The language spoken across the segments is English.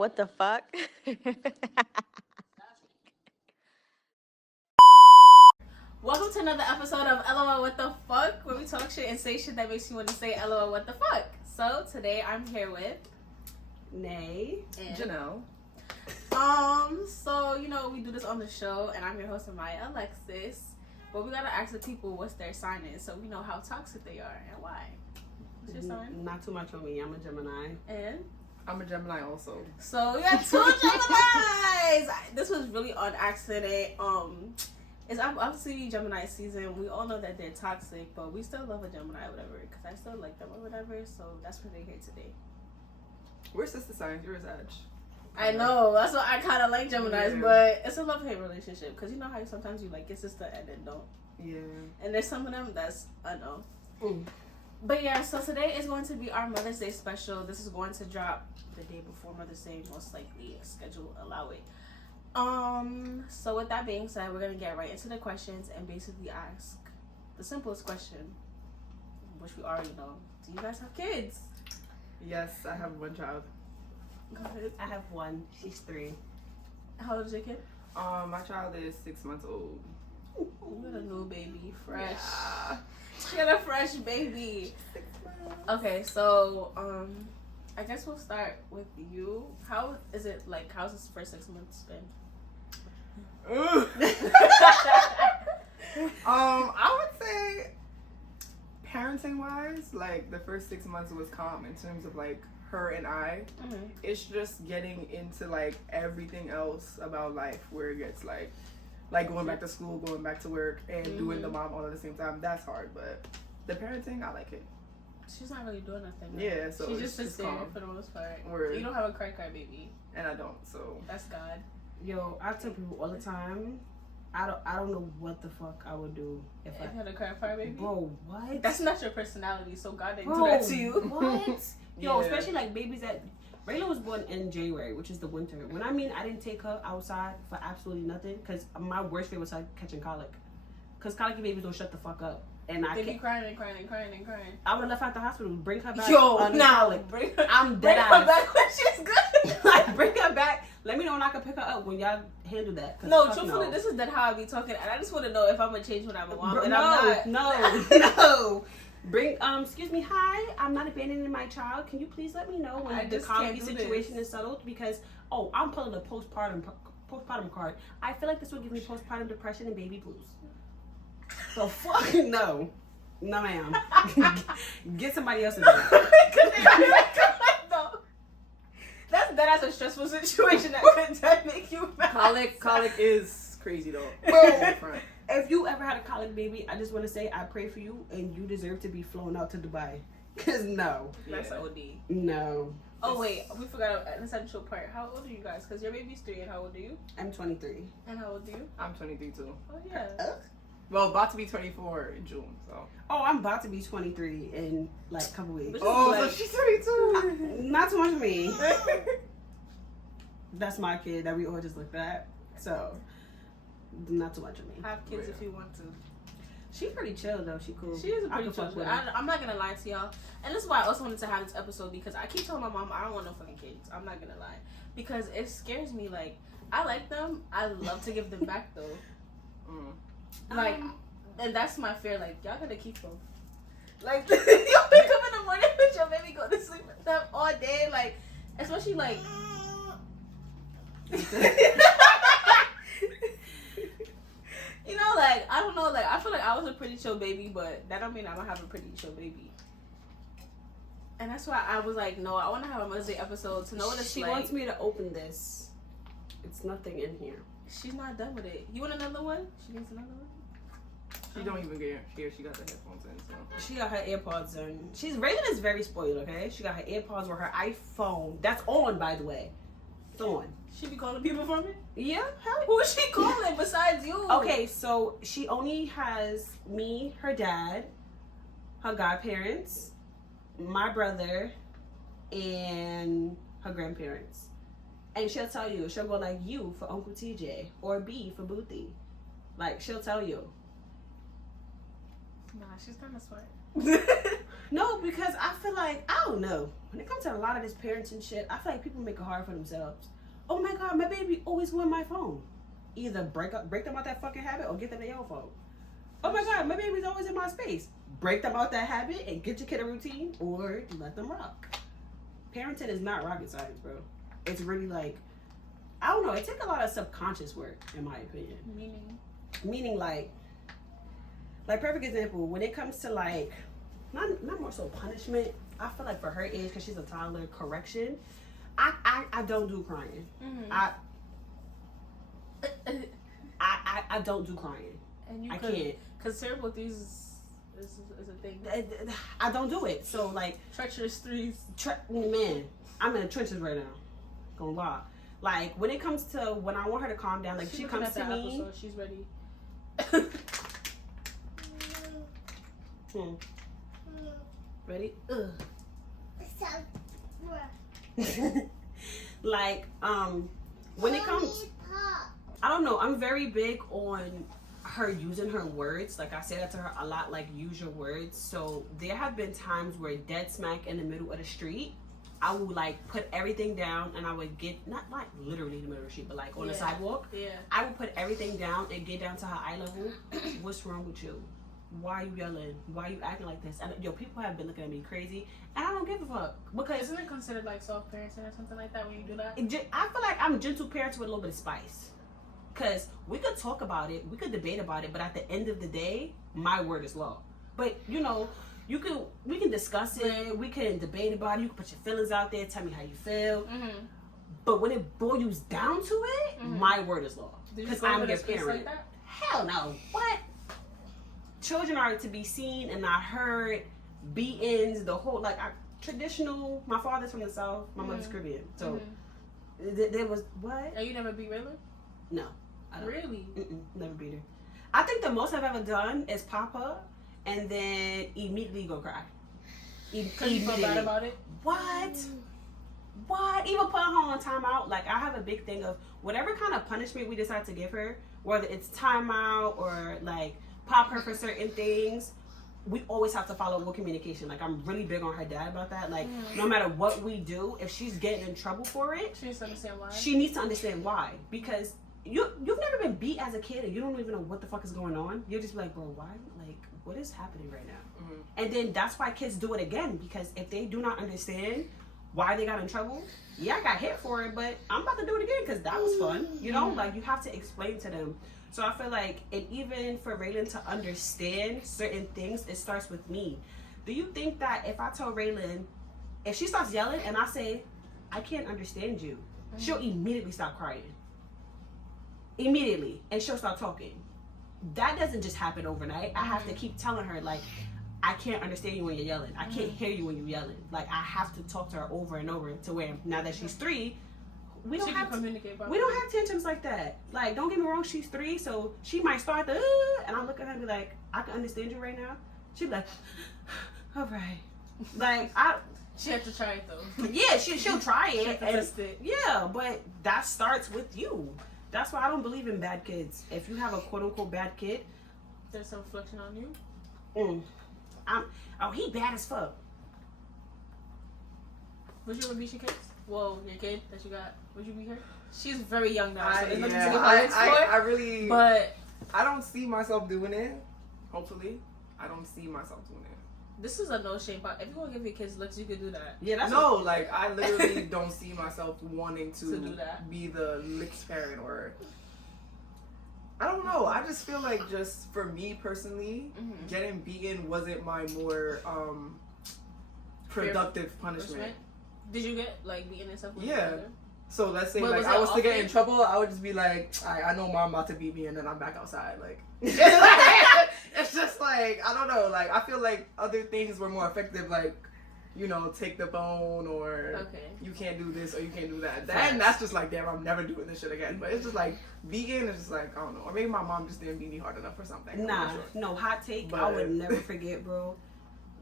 what the fuck? Welcome to another episode of LOL What the Fuck, where we talk shit and say shit that makes you want to say LOL What the Fuck. So today I'm here with Nay and Janelle. So we do this on the show, and I'm your host Maya Alexis. But we gotta ask the people what's their sign is, so we know how toxic they are and why. What's your sign? Not too much on me. I'm a Gemini. And I'm a Gemini also. so we got two Geminis. This was really on accident. It's obviously Gemini season. We all know that they're toxic, but we still love a Gemini or whatever, because I still like them or whatever. So that's why they're here today. We're sister signs. You're Edge. I know, that's why I kind of like Geminis, Yeah. but it's a love-hate relationship, because you know how sometimes you like your sister and then don't. Yeah. And there's some of them that's a no. Mm. But yeah, so today is going to be our Mother's Day special. This is going to drop the day before Mother's Day, most likely. Schedule allow it. So with that being said, we're gonna get right into the questions and basically ask the simplest question, which we already know. Do you guys have kids? Yes, I have one child. Go ahead. I have one. She's 3. How old is your kid? My child is 6 months old. You got a new baby, fresh. Yeah. She got a fresh baby. 6 months. Okay, so I guess we'll start with you. How is it like? How's this first 6 months been? I would say, parenting wise, like the first 6 months was calm in terms of like her and I. Mm-hmm. It's just getting into like everything else about life where it gets like going back to school, going back to work, and doing the mom all at the same time. That's hard, but the parenting, I like it. She's not really doing nothing. Right? Yeah, so she it's just sits there calm. for the most part. Word. You don't have a credit card baby. And I don't, so That's God. Yo, I tell people all the time, I don't know what the fuck I would do if If you had a credit card baby. Bro, what? That's not your personality, so God didn't Bro, do that to you. What? Yo, Yeah. especially like babies that Rayla was born in January, which is the winter. When I mean I didn't take her outside for absolutely nothing, because my worst fear was like catching colic. Because colicky babies don't shut the fuck up. And They be crying and crying and crying and crying. I would have left her at the hospital. Bring her back. Yo, on now colic. bring her. I'm Bring dead her ass. back when she's good. Like, bring her back. Let me know when I can pick her up when y'all handle that. 'Cause No, fuck truthfully, no. this is then how I be talking, and I just want to know if I'm gonna change when I'm a mom, Bro, and no, I'm not. no. Bring excuse me, hi. I'm not abandoning my child. Can you please let me know when I the just colicky can't do situation this. is settled? Because I'm pulling a postpartum card. I feel like this will give me postpartum depression and baby blues. So fuck no, ma'am. Get somebody else to do it. No. That's a stressful situation that make you mad. colic is crazy though. Bro, if you ever had a colic baby, I just want to say I pray for you, and you deserve to be flown out to Dubai. Cause no, That's Yeah. OD. no. Oh wait, we forgot an essential part. How old are you guys? Because your baby's 3, and how old are you? I'm 23. And how old are you? I'm 23 too. Oh yeah. Well, about to be 24 in June, so. Oh, I'm about to be 23 in like a couple weeks. Which is Oh, like- so she's 22. Not too much of me. That's my kid that we all just looked at. So, not too much of me. Have kids if you want to. She pretty chill though. She cool. She is a I pretty can fuck chill. with her. I'm not gonna lie to y'all, and this is why I also wanted to have this episode, because I keep telling my mom I don't want no fucking kids. I'm not gonna lie, because it scares me. Like, I like them. I love to give them back though. Like, and that's my fear. Like, y'all gotta keep them. Like, you wake up in the morning with your baby, go to sleep with them all day. Like, especially like. You know, like, I don't know, like, I feel like I was a pretty chill baby, but that don't mean I'm gonna have a pretty chill baby. And that's why I was like, no, I want to have a Mother's Day episode to know what it's She like. wants me to open this. It's nothing in here. She's not done with it. You want another one? She needs another one? She don't even get here. She got the headphones in, so. She got her AirPods in. Raylan is very spoiled, okay? She got her AirPods or her iPhone. That's on, by the way. It's on. She be calling people for me? Yeah, hell Who is she calling besides you? Okay, so she only has me, her dad, her godparents, my brother, and her grandparents. And she'll tell you, she'll go like U for Uncle TJ or B for Boothie. Like, she'll tell you. Nah, she's kind of smart. No, because I feel like, I don't know. When it comes to a lot of this parenting shit, I feel like people make it hard for themselves. Oh my God, my baby always want my phone. Either break them out that fucking habit or get them their own phone. Oh my God, my baby's always in my space. Break them out that habit and get your kid a routine, or let them rock. Parenting is not rocket science, bro. It's really like, I don't know, it takes a lot of subconscious work, in my opinion. Meaning like perfect example, when it comes to like, not more so punishment, I feel like for her age, because she's a toddler, correction, I don't do crying. I don't do crying. And you I can't. Because cerebral threes is a thing. I don't do it. So like treacherous threes. Man, I'm in the trenches right now. Gonna lie. Like when it comes to when I want her to calm down, like she comes to me. Episode, she's ready. Ready? Like when it comes, I don't know. I'm very big on her using her words. Like I say that to her a lot, like use your words. So there have been times where dead smack in the middle of the street, I would like put everything down and I would get, not like literally in the middle of the street, but like on the sidewalk. Yeah. I would put everything down and get down to her eye level. What's wrong with you? Why are you yelling? Why are you acting like this? And people have been looking at me crazy, and I don't give a fuck. Because isn't it considered like soft parenting or something like that when you do that? I feel like I'm gentle parent with a little bit of spice. Because we could talk about it, we could debate about it, but at the end of the day, my word is law. But you know, we can discuss it, we can debate about it, you can put your feelings out there, tell me how you feel. But when it boils down to it, my word is law. Because I'm your parent. Like that? Hell no. What? Children are to be seen and not heard, beatings, the whole, like, traditional. My father's from the South, my mother's Caribbean. So, there was, what? And you never beat Raylan? No. I don't. Really? Never beat her. I think the most I've ever done is pop her and then immediately go cry. Because you feel bad about it? What? Even put her on timeout. Like, I have a big thing of whatever kind of punishment we decide to give her, whether it's timeout or, like, pop her for certain things, we always have to follow up with communication. Like, I'm really big on her dad about that. Like, no matter what we do, if she's getting in trouble for it, she needs to understand why. She needs to understand why. Because you've never been beat as a kid and you don't even know what the fuck is going on. You'll just be like, bro, why? Like, what is happening right now? And then that's why kids do it again. Because if they do not understand why they got in trouble, yeah, I got hit for it, but I'm about to do it again because that was fun. You know, like, you have to explain to them. So I feel like, and even for Raylan to understand certain things, it starts with me. Do you think that if I tell Raylan, if she starts yelling and I say, I can't understand you, she'll immediately stop crying. Immediately. And she'll start talking. That doesn't just happen overnight. I have to keep telling her, like, I can't understand you when you're yelling. I can't hear you when you're yelling. Like, I have to talk to her over and over to where, now that she's 3, we don't have tantrums like that. Like, don't get me wrong, she's 3, so she might start the and I look at her and be like, I can understand you right now. She'd be like, all right. Like, she had to try it though. Yeah, she'll try it. She had to test it. Yeah, but that starts with you. That's why I don't believe in bad kids. If you have a quote unquote bad kid, there's some reflection on you. He bad as fuck. Would you ever beat your kids? Well, your kid that you got, would you beat her? She's very young now, so I really, but I don't see myself doing it. Hopefully, I don't see myself doing it. This is a no shame part. If you want to give your kids looks, you could do that. Yeah, that's like, I literally don't see myself wanting to do that. Be the licks parent, or I don't know. I just feel like, just for me personally, getting beaten wasn't my more productive punishment. Did you get like beaten and stuff? Yeah. So let's say like I was to get in trouble, I would just be like, I know mom about to beat me, and then I'm back outside. Like, it's just like, I don't know. Like, I feel like other things were more effective. Like, you know, take the phone, or you can't do this, or you can't do that. Then that's just like, damn, I'm never doing this shit again. But it's just like, beating is just like, I don't know. Or maybe my mom just didn't beat me hard enough or something. No, hot take. But I would never forget, bro.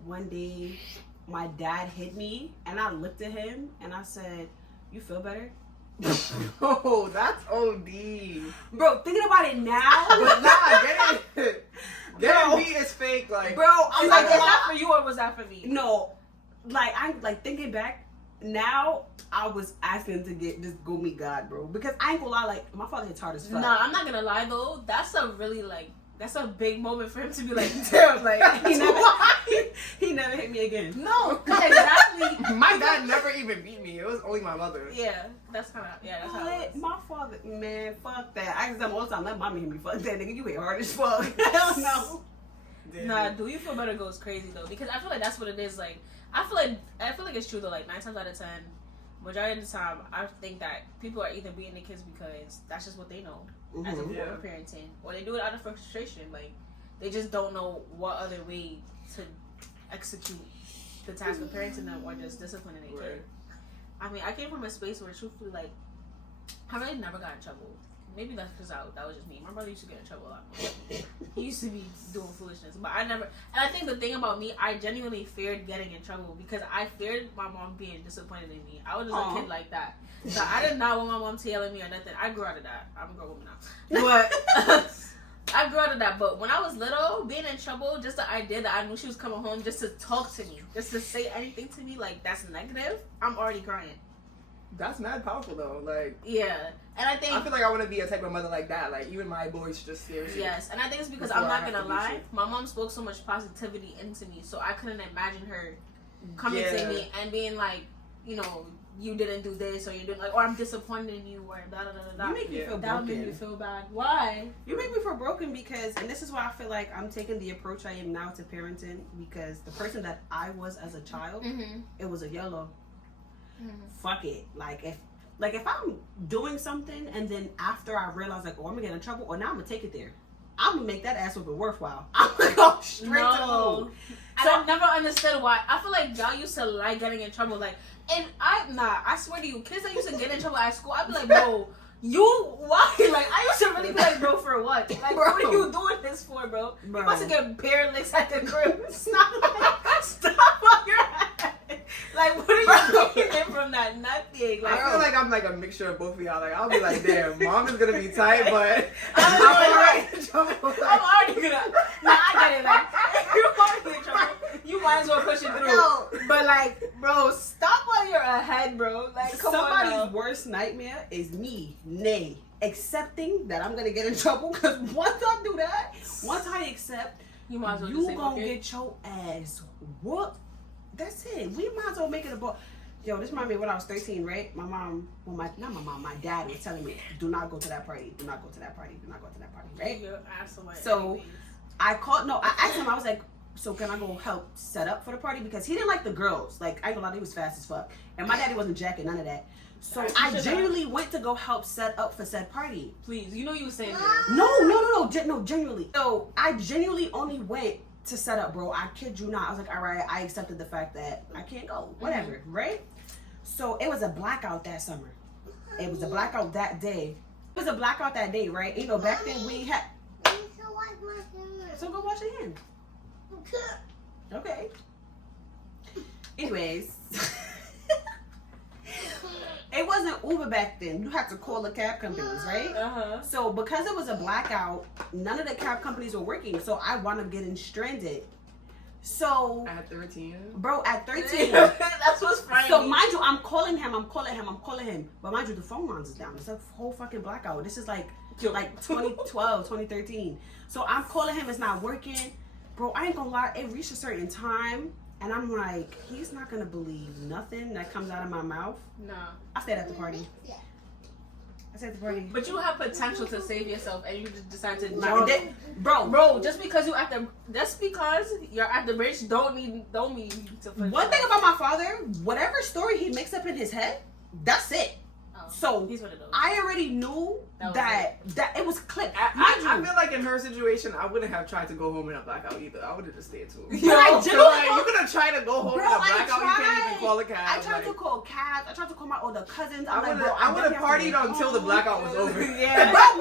One day, my dad hit me, and I looked at him, and I said, you feel better? Oh, that's OD. Bro, thinking about it now. But nah, I get it. Getting beat is fake. Like, bro, I'm like, like, is that for you or was that for me? no, like I'm like thinking back now. I was asking to just go meet God, bro, because I ain't gonna lie, like my father hits hard as fuck. Nah, I'm not gonna lie though. That's a really like. That's a big moment for him to be like, damn, like he never hit me again. No, exactly. My dad never even beat me. It was only my mother. Yeah, that's how it was. My father, man, fuck that. I ask them all the time, let mommy hit me. Fuck that, nigga. You hit hard as fuck. Hell no. Nah, do you feel better goes crazy though, because I feel like that's what it is. Like, I feel like it's true though. Like 9 times out of 10, majority of the time, I think that people are either beating the kids because that's just what they know as a form of parenting, or they do it out of frustration. Like, they just don't know what other way to execute the task of parenting them or just disciplining their kid. I mean, I came from a space where truthfully, like, I really never got in trouble. Maybe that's because that was just me. My brother used to get in trouble a lot more. He used to be doing foolishness. But I never... And I think the thing about me, I genuinely feared getting in trouble because I feared my mom being disappointed in me. I was just a kid like that. So I did not want my mom to yell at me or nothing. I grew out of that. I'm a grown woman now. But... I grew out of that. But when I was little, being in trouble, just the idea that I knew she was coming home just to talk to me, just to say anything to me, like, that's negative, I'm already crying. That's mad powerful though. Like, yeah. And I feel like I want to be a type of mother like that. Like, even my boys just seriously. Yes, and I think it's because I'm not gonna lie. My mom spoke so much positivity into me, so I couldn't imagine her coming to me and being like, you know, you didn't do this, or you didn't like, or I'm disappointed in you, or da da da da. You make me feel broken. That would make me feel bad. Why? You make me feel broken because, and this is why I feel like I'm taking the approach I am now to parenting, because the person that I was as a child, it was a YOLO. Fuck it. Like if I'm doing something and then after I realize like, oh, I'm gonna get in trouble, or now I'm gonna take it there, I'm gonna make that ass whooping worthwhile. I'm gonna go straight to the moon. So I've never understood why. I feel like y'all used to like getting in trouble. Like, and I swear to you, kids that used to get in trouble at school, I'd be like, bro, why? Like, I used to really be like, bro, for what? Like, bro, what are you doing this for, bro? You about to get bare licks at the crib. Stop on your head. Like, what are you getting from that? Nothing. Like, I feel like I'm like a mixture of both of y'all. Like, I'll be like, damn, mom is gonna be tight, but I'm already in trouble. I'm already gonna. Nah, I get it. Like, you're already in trouble. You might as well push it through. No. But like, bro, stop while you're ahead, bro. Like, come on. Somebody's worst nightmare is me, accepting that I'm gonna get in trouble. Because once I do that, once I accept, you might as well you gonna get your ass whooped. That's it. We might as well make it a ball. Yo, this reminded me of when I was 13, right? My mom, my dad was telling me, do not go to that party. Do not go to that party. Do not go to that party, right? So I asked him, I was like, so can I go help set up for the party? Because he didn't like the girls. Like, I ain't gonna lie, he was fast as fuck. And my daddy wasn't jacking none of that. So I genuinely went to go help set up for said party. Please, you know you were saying No, genuinely. So I genuinely only went to set up, bro. I kid you not. I was like, all right, I accepted the fact that I can't go. Whatever, right? So it was a blackout that summer. It was a blackout that day. It was a blackout that day, right? You know, back then we had... So go wash your hands. Okay. Anyways. It wasn't Uber back then. You had to call the cab companies, right? So because it was a blackout, none of the cab companies were working. So I wound up getting stranded. So at 13, bro, at 13, that's what's funny. So mind you, I'm calling him. But mind you, the phone lines is down. It's a whole fucking blackout. This is like 2012, 2013. So I'm calling him. It's not working, bro. I ain't gonna lie. It reached a certain time. And I'm like, he's not gonna believe nothing that comes out of my mouth. No. I stayed at the party. But you have potential to save yourself, and you just decide to bro. Just because you're at the bridge, don't mean to. One thing about my father, whatever story he makes up in his head, that's it. So he's one of those. I already knew that it was clipped. I feel like in her situation, I wouldn't have tried to go home in a blackout either. I would have just stayed too. But I genuinely, you're gonna try to go home in a blackout. You can't even call a cab. I tried to call cabs. I tried to call my older cousins. I would have partied until the blackout was over. Yeah, bro.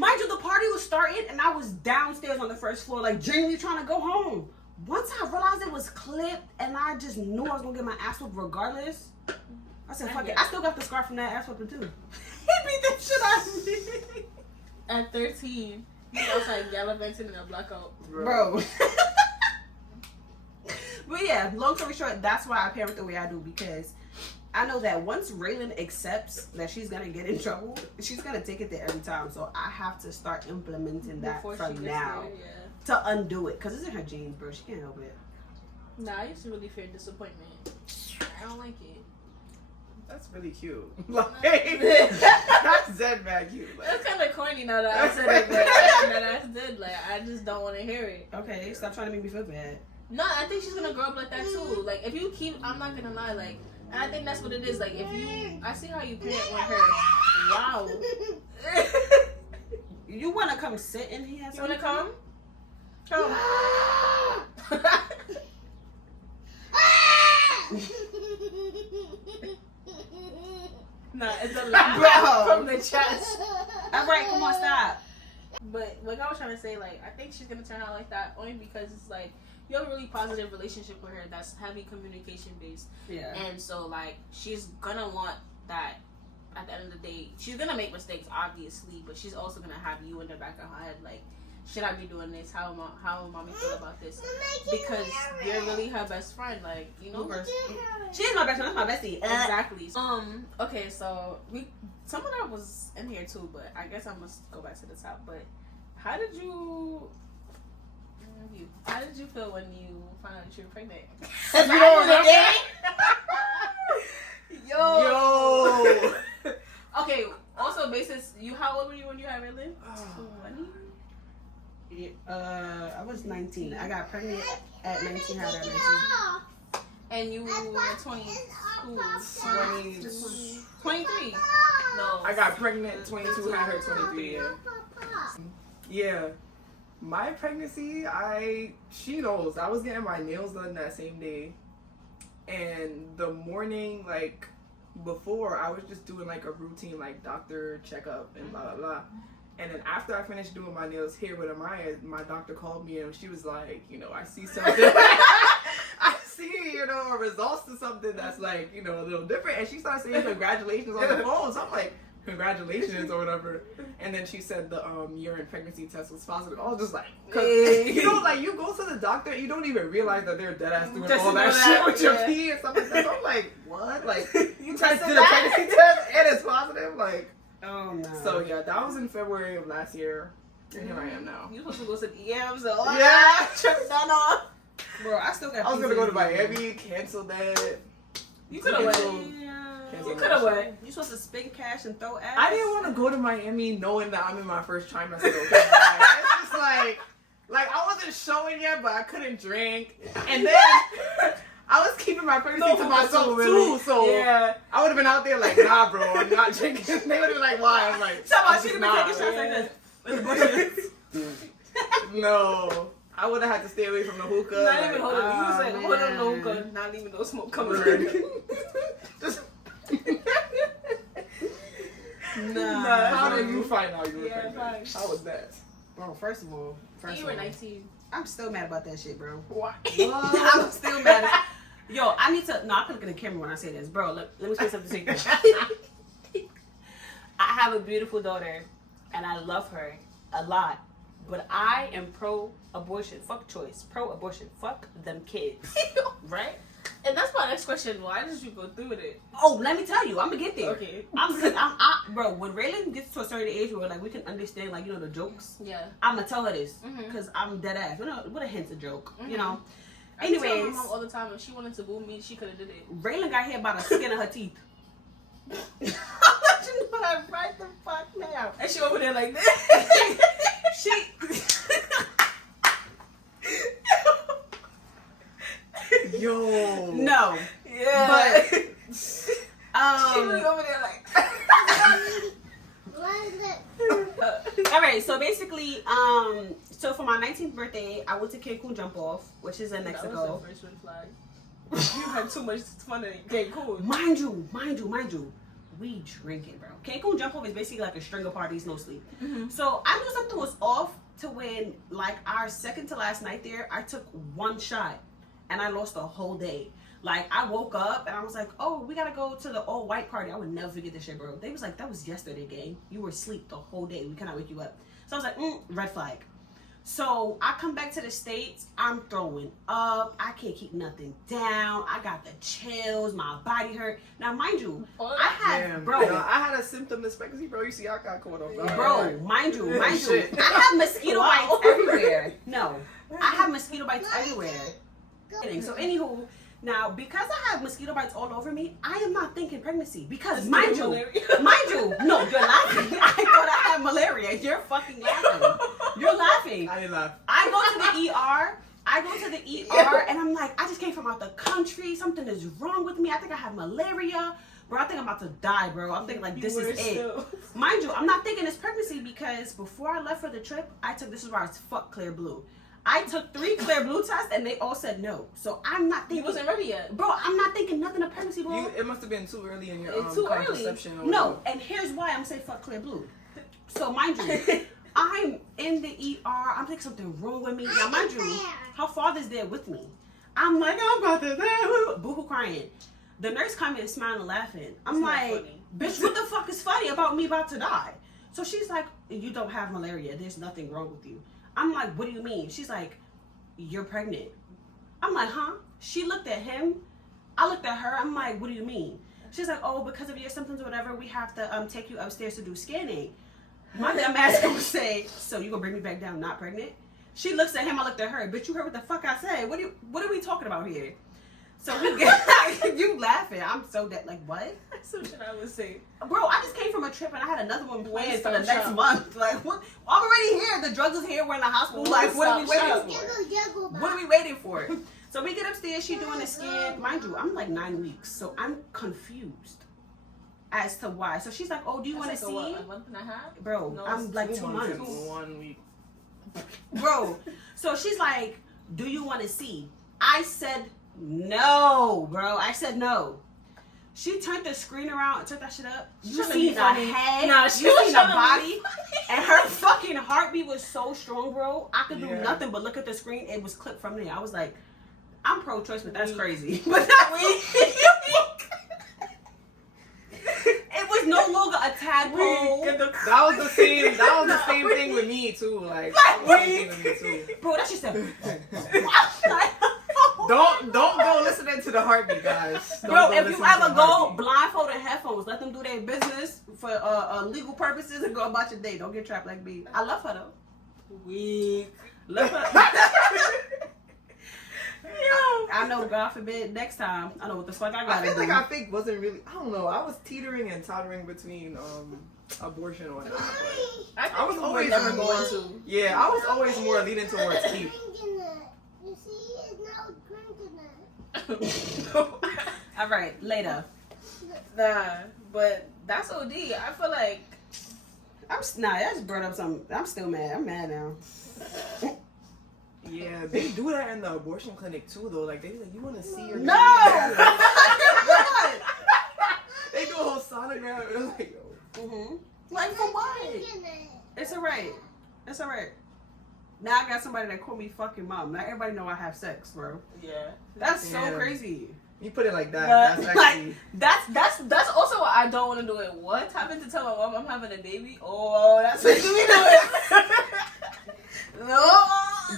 Mind you, the party was starting, and I was downstairs on the first floor, like genuinely trying to go home. Once I realized it was clipped, and I just knew I was gonna get my ass whooped regardless. I said, fuck it. I still got the scar from that ass whooping too. He beat the shit out of me. At 13, He outside gallivanting in a blackout. Bro. But yeah, long story short, that's why I parent the way I do, because I know that once Raylan accepts that she's gonna get in trouble, she's gonna take it there every time. So I have to start implementing that from now to undo it, because it's in her genes, bro. She can't help it. Nah, I used to really fear disappointment. I don't like it. That's really cute. Like, that's dead bad cute. Like, That's kind of corny now that I said it, but that's dead. Like, I just don't want to hear it. Okay, stop trying to make me feel bad. No, I think she's gonna grow up like that too. Like, if you keep, I'm not gonna lie, like, and I think that's what it is. Like, if you, I see how you parent with her. Wow. You wanna come sit in here? You wanna come? Come. Nah, it's a laugh from the chest. All right, come on, stop. But like I was trying to say, like, I think she's gonna turn out like that only because it's like you have a really positive relationship with her that's heavy communication based. Yeah. And so like she's gonna want that at the end of the day. She's gonna make mistakes obviously, but she's also gonna have you in the back of her head like, should I be doing this? How mommy feel about this? Because you're really her best friend, like, you know. She is my best friend. That's my bestie. Exactly. Okay, so someone that was in here too, but I guess I must go back to the top. But how did you feel when you found out that you were pregnant? you don't remember? Yo. Okay. Also, basis. How old were you when you had Raylan? 20. I was 19. I got pregnant at 19. Had her at 19. And you were 22. 23. No. I got pregnant at 22, had her 23. Yeah. My pregnancy, she knows. I was getting my nails done that same day. And the morning, like, before, I was just doing, like, a routine, like, doctor checkup and blah, blah, blah. And then after I finished doing my nails here with Amaya, my doctor called me and she was like, you know, I see something. I see, you know, results to something that's like, you know, a little different. And she started saying congratulations on the phone. So I'm like, congratulations or whatever. And then she said the urine pregnancy test was positive. I was just like, cause, you know, like you go to the doctor and you don't even realize that they're dead ass doing all that shit with your pee and stuff like that. So I'm like, what? Like, you tested the pregnancy test and it's positive? Like, oh no. So yeah, that was in February of last year. And here I am now. You supposed to go to the EM, so yeah, trip that off. Bro, I still got. I was gonna go to Miami, cancel that. You could have went. You could have went. You supposed to spend cash and throw ass. I didn't want to go to Miami knowing that I'm in my first trimester. It's just like I wasn't showing yet, but I couldn't drink, and then I was keeping my pregnancy to myself too. So yeah, I would have been out there like, nah, bro, I'm not drinking. They would have been like, why? I'm like, she could be taking shots like this. No. I would have had to stay away from the hookah. Not even hold on. You said hold on, no hookah. Not even no smoke coming in. Just. Nah. How did you find out you were pregnant? How was that? Bro, first of all, you were 19. I'm still mad about that shit, bro. Why? I'm still mad. Yo, I need to. No, I can look at the camera when I say this, bro. Let me say something to you. I have a beautiful daughter, and I love her a lot. But I am pro-abortion. Fuck choice. Pro-abortion. Fuck them kids. Right? And that's my next question. Why did you go through with it? Oh, let me tell you. I'm gonna get there. Okay. Bro, when Raylan gets to a certain age where like we can understand like, you know, the jokes. Yeah. I'm gonna tell her this. Because I'm dead ass. What a hint's a joke. You know? I Anyways. tell my mom all the time if she wanted to boo me, she could have did it. Raylan got hit by the skin of her teeth. I'll let you know that right the fuck now. And she over there like this. Yo. No. Yeah. But she was over there like. All right. So basically, so for my 19th birthday, I went to Cancun Jump Off, which is in Mexico. That was the first red flag. You had too much fun at Cancun. Mind you, we drinking, bro. Cancun Jump Off is basically like a string of parties, no sleep. So I knew something was off to when, like, our second to last night there, I took one shot and I lost the whole day. Like, I woke up and I was like, oh, we gotta go to the all white party. I would never forget this shit, bro. They was like, that was yesterday, gang. You were asleep the whole day. We cannot wake you up. So I was like, red flag. So I come back to the States. I'm throwing up. I can't keep nothing down. I got the chills. My body hurt. Now, mind you, I had, I had a symptomless pregnancy, bro. You see, I got caught up. Bro, mind you, I have mosquito bites everywhere. No, I have mosquito bites everywhere. So, anywho, now, because I have mosquito bites all over me, I am not thinking pregnancy. Because, mind you, no, you're laughing. I thought I had malaria. You're fucking laughing. You're laughing. I didn't laugh. I go to the ER and I'm like, I just came from out the country. Something is wrong with me. I think I have malaria. Bro, I think I'm about to die, bro. I'm thinking like, this is it. Mind you, I'm not thinking it's pregnancy because before I left for the trip, this is where I was fuck Clear Blue. I took 3 Clear Blue tests and they all said no. So I'm not thinking. You wasn't ready yet. Bro, I'm not thinking nothing of pregnancy, bro. It must have been too early in your contraception. No, and here's why I'm saying fuck Clear Blue. So mind you, I'm in the ER. I'm thinking something wrong with me. Now mind you, her father's there with me. I'm like, I'm about to die. Boo-hoo crying. The nurse come in smiling and laughing. I'm like, bitch, what the fuck is funny about me about to die? So she's like, you don't have malaria. There's nothing wrong with you. I'm like, what do you mean? She's like, you're pregnant. I'm like, huh? She looked at him. I looked at her. I'm like, what do you mean? She's like, oh, because of your symptoms or whatever, we have to take you upstairs to do scanning. My dumb ass gonna say, so you gonna bring me back down not pregnant? She looks at him, I looked at her. Bitch, you heard what the fuck I said. What are we talking about here? So we get, you laughing. I'm so dead. Like, what? Some shit I would say. Bro, I just came from a trip and I had another one planned for the next month. Like, what? I'm already here. The drugs is here. We're in the hospital. Like, what are we waiting for? What are we waiting for? So we get upstairs. She doing the scan. Mind you, I'm like 9 weeks. So I'm confused as to why. So she's like, oh, do you want to see? A month and a half? Bro, no, I'm like 2 months. 1 week. Bro, so she's like, do you want to see? I said no, bro. I said no. She turned the screen around and took that shit up. You seen the head, you seen the body, and her fucking heartbeat was so strong, bro. I could do nothing but look at the screen. It was clipped from there. I was like, I'm pro-choice, but that's crazy. But it was no longer a tadpole. That was the same thing with me too. Like bro, that shit said. Don't go listening to the heartbeat, guys. Bro, if you ever go blindfolded headphones, let them do their business for legal purposes and go about your day. Don't get trapped like me. I love her though. Weak. Love her. I know, God forbid, next time, I know what the fuck I gotta do. I feel like our fake wasn't really, I don't know, I was teetering and tottering between abortion or whatnot. I was always never going to. Yeah, I was always more leaning towards keep. You see, it's now drinking it. All right, later. Nah, but that's OD. I feel like I just brought up something. I'm still mad. I'm mad now. Yeah, they do that in the abortion clinic too, though. Like, they like, you want to see your no. They do a whole sonogram. They're like, yo. Like for what? It's alright. It's alright. Now I got somebody that called me fucking mom. Now everybody know I have sex, bro. Yeah, that's so crazy. You put it like that. That's actually that's also what I don't want to do. It. What happened to tell my mom I'm having a baby? Oh, that's what you doing. No.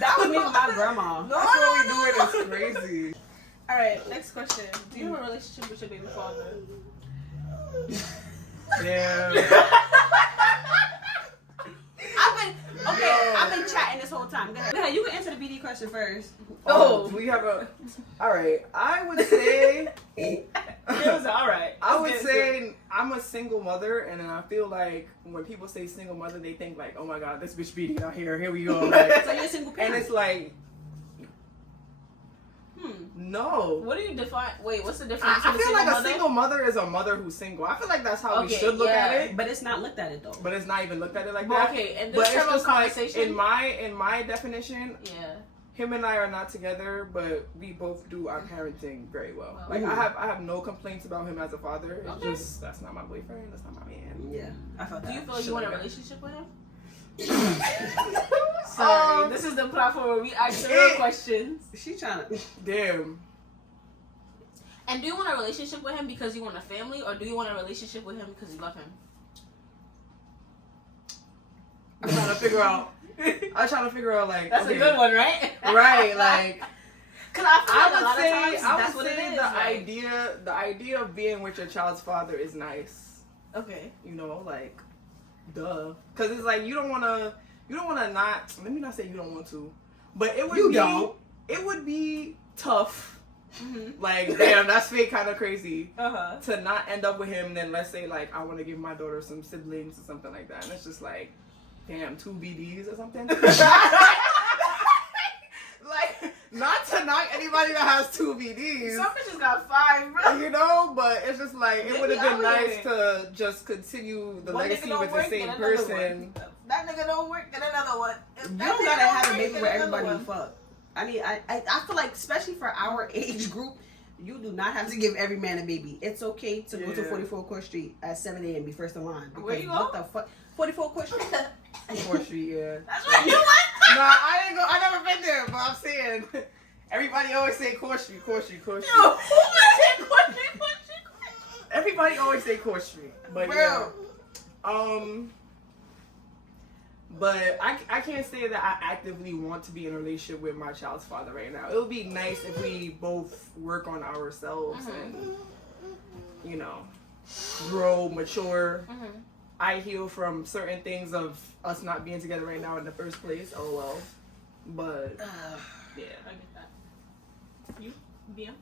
That would mean my grandma. No, that's what we doing. It's crazy. All right, next question. Do you have a relationship with your baby father? Yeah. I've been chatting this whole time. Go ahead, you can answer the BD question first. Oh, we have a. All right, I would say. It was all right. I would say I'm a single mother, and then I feel like when people say single mother, they think like, oh my god, this bitch beating out here. Here we go. Like, so you're a single parent. And it's like. No. What do you define? Wait, what's the difference? I feel like a single mother is a mother who's single. I feel like that's how we should look at it. But it's not looked at it though. But it's not even looked at it like that. Okay, and this term of conversation. Like, in my definition, yeah. Him and I are not together, but we both do our parenting very well. Like I have no complaints about him as a father. It's just that's not my boyfriend. That's not my man. Yeah, I felt that. Do you feel like you want a relationship with him? Sorry, this is the platform where we ask real questions. She trying to. Damn. And do you want a relationship with him because you want a family, or do you want a relationship with him because you love him? I'm trying to figure out. Like, that's okay. a good one, right? Right, like. Cause I feel like I a lot of times would that's what it say is. the idea of being with your child's father is nice. Okay. You know, like, duh. Cause it's like you don't wanna not. Let me not say you don't want to, but it would be tough. Mm-hmm. Like, damn, that's fake, kind of crazy. Uh-huh. To not end up with him, then let's say like I want to give my daughter some siblings or something like that, and it's just like, damn, 2 BDs or something. Like, not to knock anybody that has 2 BDs. Some bitches got 5, bro. You know, but it's just like, it would have been nice here. to just continue the legacy with the same person. That nigga don't work, get another one. You don't gotta have a baby with everybody you fuck. I mean, I feel like, especially for our age group, you do not have to give every man a baby. It's okay to go to 44 Court Street at 7 a.m. be first in line. Where you what go? the fuck? 44 Court Street? 4th Street, yeah. That's where you went? Nah, I never been there, but I'm saying, everybody always say Court Street. Yo, who said Court Street? Everybody always say Court Street, but Bro. yeah. But I can't say that I actively want to be in a relationship with my child's father right now. It would be nice if we both work on ourselves and, you know, grow, mature. Mm-hmm. I heal from certain things of us not being together right now in the first place. Oh well. But yeah, I get that. You? BM?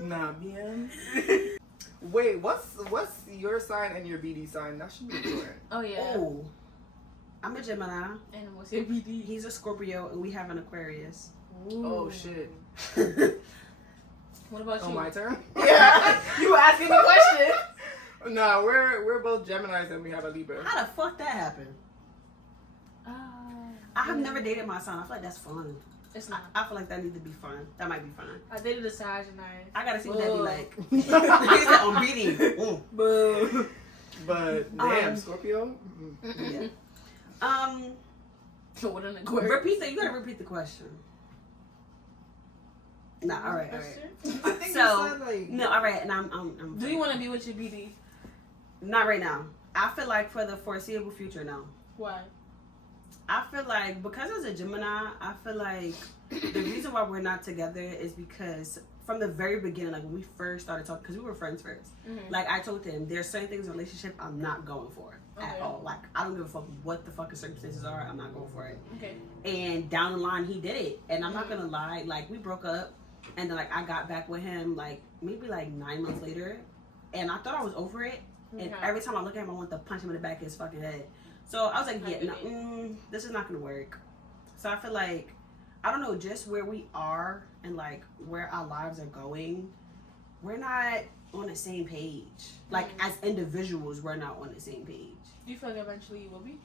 nah, man. Wait, what's your sign and your BD sign? That should be important. Oh yeah. Oh, I'm a Gemini. And what's your BD? He's a Scorpio, and we have an Aquarius. Ooh. Oh shit. What about you? Oh, my turn? Yeah. You were asking the question. Nah, we're both Geminis and we have a Libra. How the fuck that happened? I have never dated my son. I feel like that's fun. It's not. I feel like that needs to be fun. That might be fun. I dated a Sagittarius. I gotta see what that be like. He said on BD. Boo. But damn, Scorpio. Yeah. What an Aquarius. Repeat that. You gotta repeat the question. Nah. All right. I think So, you said like No. All right. And I'm. Do you want to be with your BD? Not right now. I feel like for the foreseeable future, no. Why? I feel like because as a Gemini, I feel like the reason why we're not together is because from the very beginning, like when we first started talking, because we were friends first. Mm-hmm. Like I told him, there's certain things in a relationship I'm not going for at all. Like I don't give a fuck what the fucking circumstances are. I'm not going for it. Okay. And down the line, he did it. And I'm not gonna lie, like we broke up, and then like I got back with him like maybe like 9 months later, and I thought I was over it. And every time I look at him, I want to punch him in the back of his fucking head. So I was like, yeah, no, this is not gonna work. So I feel like, I don't know, just where we are and like where our lives are going, we're not on the same page. Like as individuals, we're not on the same page. Do you feel like eventually you will be?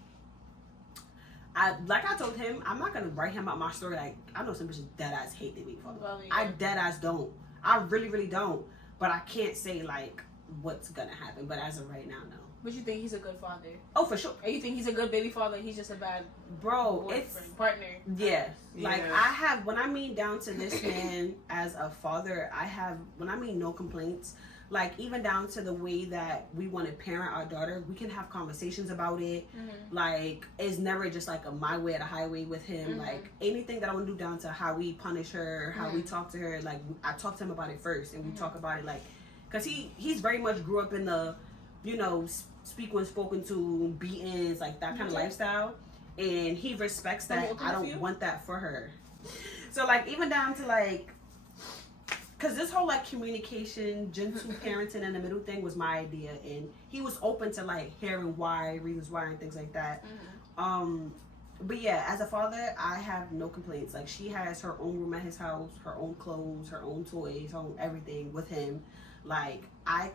Like I told him, I'm not gonna write him out my story. Like I know some bitches dead ass hate their baby father. Well, yeah. I dead ass don't. I really, really don't. But I can't say like what's gonna happen. But as of right now, no. But you think he's a good father? Oh, for sure. Or you think he's a good baby father? He's just a bad partner. Yeah. Yeah. Like I have, when I mean down to this man as a father, I have, when I mean no complaints, like even down to the way that we want to parent our daughter, we can have conversations about it. Mm-hmm. Like it's never just like a my way or the highway with him. Mm-hmm. Like anything that I want to do down to how we punish her, how we talk to her, like I talk to him about it first, and we talk about it like, cause he's very much grew up in the, you know, speak when spoken to, beatings, like that kind of lifestyle, and he respects that. I don't want that for her. So like even down to like, cause this whole like communication, gentle parenting in the middle thing was my idea, and he was open to like hearing why, reasons why, and things like that. But yeah, as a father, I have no complaints. Like she has her own room at his house, her own clothes, her own toys, her own everything with him. Like I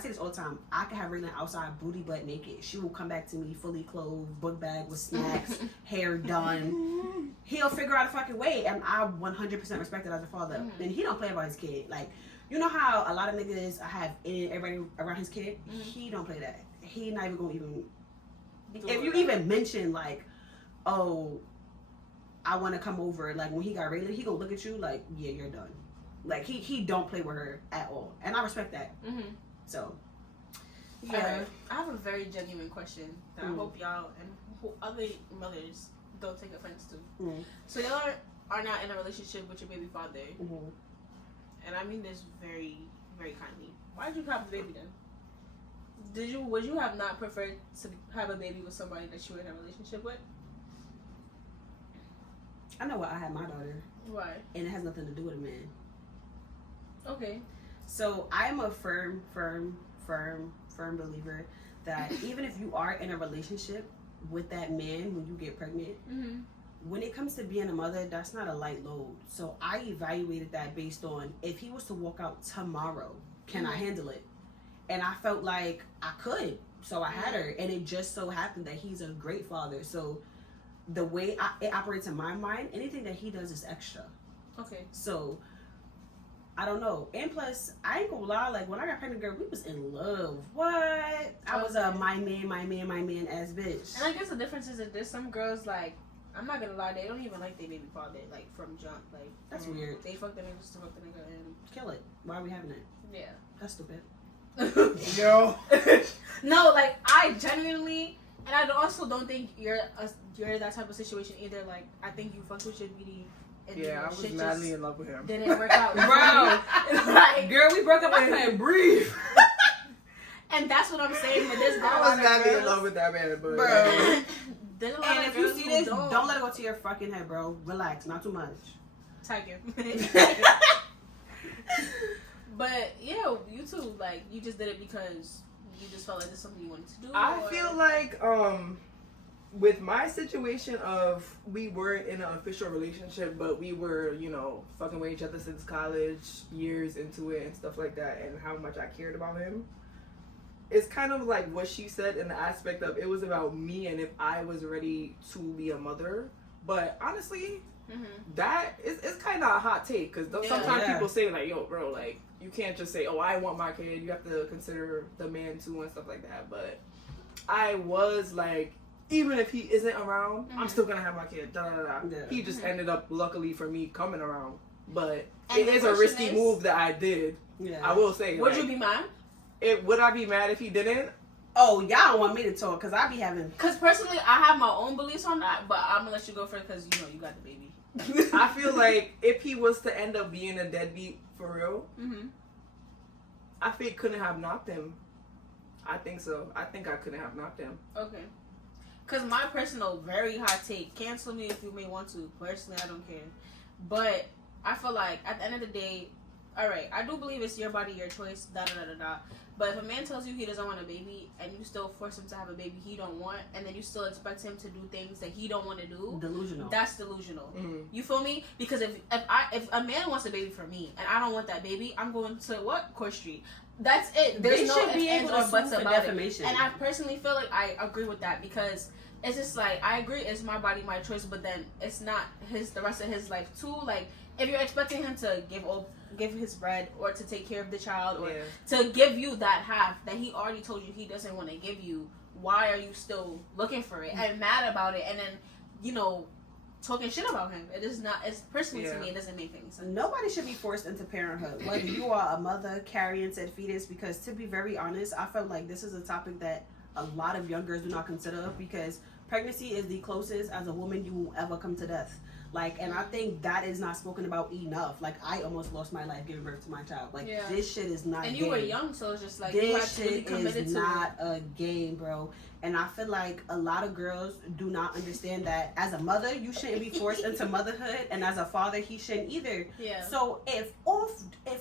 say this all the time, I could have Raylan outside booty butt naked. She will come back to me fully clothed, book bag with snacks, hair done. He'll figure out a fucking way, and I 100% respect it as a father. And he don't play about his kid. Like, you know how a lot of niggas have everybody around his kid? He don't play that. He not even gonna even, if you even mention like, oh, I want to come over, like when he got Raylan, he gonna look at you like, yeah, you're done. Like he don't play with her at all, and I respect that. So yeah, I have a very genuine question that I hope y'all and other mothers don't take offense to. So y'all are not in a relationship with your baby father, and I mean this very, very kindly. Why did you have the baby then? Would you have not preferred to have a baby with somebody that you were in a relationship with? I know why I had my daughter. Why? And it has nothing to do with a man. Okay. So I'm a firm believer that even if you are in a relationship with that man when you get pregnant, when it comes to being a mother, that's not a light load. So I evaluated that based on if he was to walk out tomorrow, can I handle it? And I felt like I could. So I had her. And it just so happened that he's a great father. So the way it operates in my mind, anything that he does is extra. Okay. So I don't know. And plus, I ain't gonna lie, like when I got pregnant, girl, we was in love. What? I was a my man ass bitch. And I guess the difference is that there's some girls, like, I'm not gonna lie, they don't even like their baby father, like, from jump. Like, that's weird. They fuck the nigga just to fuck the nigga and kill it. Why are we having it? Yeah. That's stupid. Yo. No, like, I genuinely, and I also don't think you're that type of situation either. Like, I think you fucked with your BD. Yeah, I was madly in love with him. Didn't work out. Bro. Like, girl, we broke up, I couldn't breathe. And that's what I'm saying with this girl. I was madly in love with that man, but... Bro. And if you see this, don't let it go to your fucking head, bro. Relax, not too much. Tiger. But, yeah, you too. Like, you just did it because you just felt like this is something you wanted to do? I feel like, with my situation of we weren't in an official relationship, but we were, you know, fucking with each other since college, years into it and stuff like that, and how much I cared about him. It's kind of like what she said in the aspect of it was about me and if I was ready to be a mother. But honestly, that is kind of a hot take because sometimes people say like, yo, bro, like, you can't just say, oh, I want my kid. You have to consider the man too and stuff like that. But I was like, even if he isn't around, I'm still gonna have my kid. Yeah. He just ended up, luckily for me, coming around. But it is a risky move that I did. Yeah. I will say. Would you be mad? Would I be mad if he didn't? Oh, y'all don't want me to talk because I be having. Because personally, I have my own beliefs on that, but I'm gonna let you go first because you know you got the baby. I feel like if he was to end up being a deadbeat for real, I think couldn't have knocked him. I think so. I think I couldn't have knocked him. Okay. Because my personal, very hot take, cancel me if you may want to. Personally, I don't care. But I feel like at the end of the day, alright, I do believe it's your body, your choice, da-da-da-da-da. But if a man tells you he doesn't want a baby and you still force him to have a baby he don't want, and then you still expect him to do things that he don't want to do, delusional. That's delusional. You feel me? Because if a man wants a baby for me and I don't want that baby, I'm going to what? Court Street. That's it. There's no ifs, ands, or buts about it. And I personally feel like I agree with that because it's just like, I agree it's my body, my choice, but then it's not the rest of his life too. Like, if you're expecting him to give his bread or to take care of the child or to give you that half that he already told you he doesn't want to give you, why are you still looking for it and mad about it and then, you know, talking shit about him? It is not, it's personally to me, it doesn't make any sense. Nobody should be forced into parenthood, whether you are a mother carrying said fetus, because to be very honest, I felt like this is a topic that a lot of young girls do not consider because pregnancy is the closest as a woman you will ever come to death. Like, and I think that is not spoken about enough. Like, I almost lost my life giving birth to my child. Like, this shit is not. And you were young, so it's just like this shit is not a game, bro. And I feel like a lot of girls do not understand that as a mother, you shouldn't be forced into motherhood, and as a father, he shouldn't either. Yeah. So if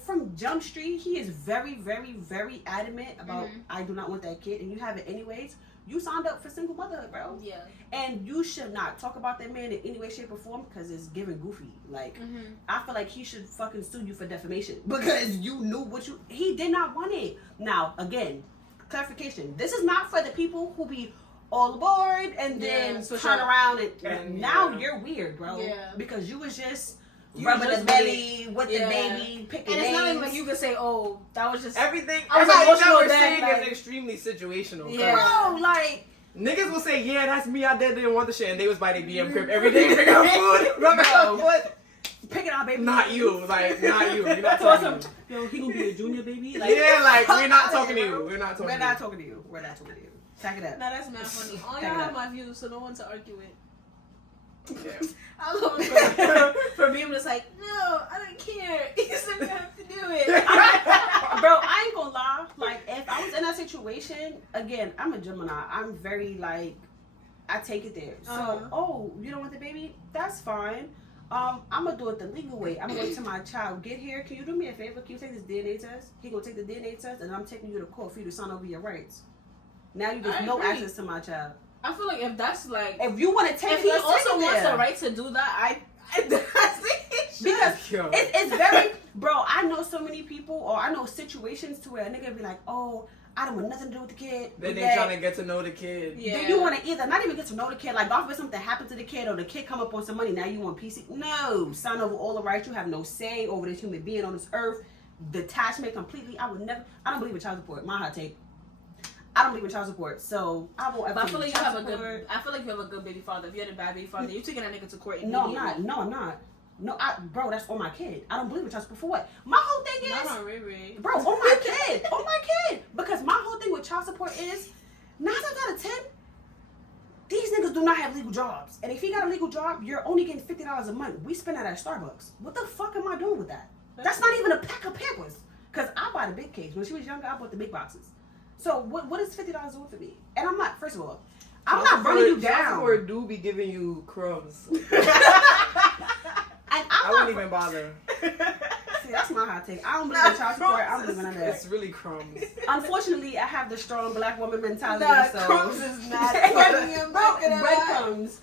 from Jump Street, he is very, very, very adamant about I do not want that kid, and you have it anyways. You signed up for single motherhood, bro. Yeah. And you should not talk about that man in any way, shape, or form because it's giving goofy. Like, I feel like he should fucking sue you for defamation because you knew he did not want it. Now, again, clarification. This is not for the people who be all aboard and then turn around and now you're weird, bro. Yeah. Because you was just rubbing the belly with the baby, picking and it's names. not even like you could say, oh, that was just everything. Everything that we're saying is extremely situational. Yeah. Bro, like niggas will say, yeah, that's me. I didn't want the shit, and they was by their BM crib every day, pick up food, rubbing up foot. picking our baby. Not you, like not you. You're not talking to you. Yo, he gonna be a junior baby. Like, yeah, like we're not talking to you. We're not talking. We're not talking to you. We're not talking to you. Tack it up. Nah, that's mad funny. All Tack y'all it have up. my views, so no one to argue with. Yeah. I love it for being just like, no, I don't care. You said you have to do it. Bro, I ain't gonna lie. Like, if I was in that situation, again, I'm a Gemini. I'm very like, I take it there. So, oh, you don't want the baby? That's fine. I'm gonna do it the legal way. I'm gonna wait till my child get here. Can you do me a favor? Can you take this DNA test? He gonna take the DNA test, and I'm taking you to court for you to sign over your rights. Now you get no access to my child. I feel like if that's like, If you want to take if it, he let's also take it wants there. the right to do that, that's the issue. Because Yo. it's very, bro, I know so many people, or I know situations to where a nigga be like, oh, I don't want nothing to do with the kid. Then they that. trying to get to know the kid. Yeah. Then you want to either not even get to know the kid, like God forbid something happened to the kid, or the kid come up on some money, now you want PC. No, sign over all the rights. You have no say over this human being on this earth. Detachment completely. I don't believe in child support. My hot take. I don't believe in child support, so I won't ever. But I feel like you child have a support. good. I feel like you have a good baby father. If you had a bad baby father, you're taking that nigga to court. No, I'm not. No, I'm not. No, bro, that's on my kid. I don't believe in child support for what? My whole thing is, Not on Riri. bro, on my kid, on my kid. Because my whole thing with child support is 9 times out of 10, these niggas do not have legal jobs. And if he got a legal job, you're only getting $50 a month. We spend that at Starbucks. What the fuck am I doing with that? That's not even a pack of Pampers. Because I buy the big case. When she was younger, I bought the big boxes. So what is $50 worth for me? And I'm not, first of all, I'm not running you down. Child support do be giving you crumbs. And I wouldn't even bother. See, that's my hot take. I don't believe in child support. I don't believe in none of that. It's really crumbs. Unfortunately, I have the strong black woman mentality. Nah, so crumbs is mad funny. I'm bro, not gonna lie. breadcrumbs.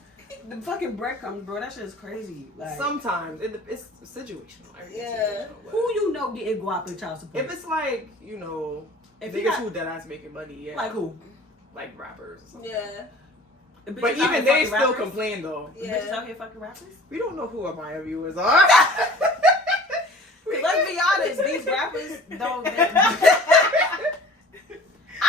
The fucking breadcrumbs, bro. That shit is crazy. Like, Sometimes it's situational. Everything's Yeah. situational, who you know getting guap in child support? if it's like, you know, If niggas you got- who dead ass making money, yeah. like who? Like rappers or something. Yeah. Bitches But out here even they fucking still rappers? complain though. Yeah. Bitches out here fucking rappers? We don't know who our Maya viewers are. Let's be honest, these rappers don't. I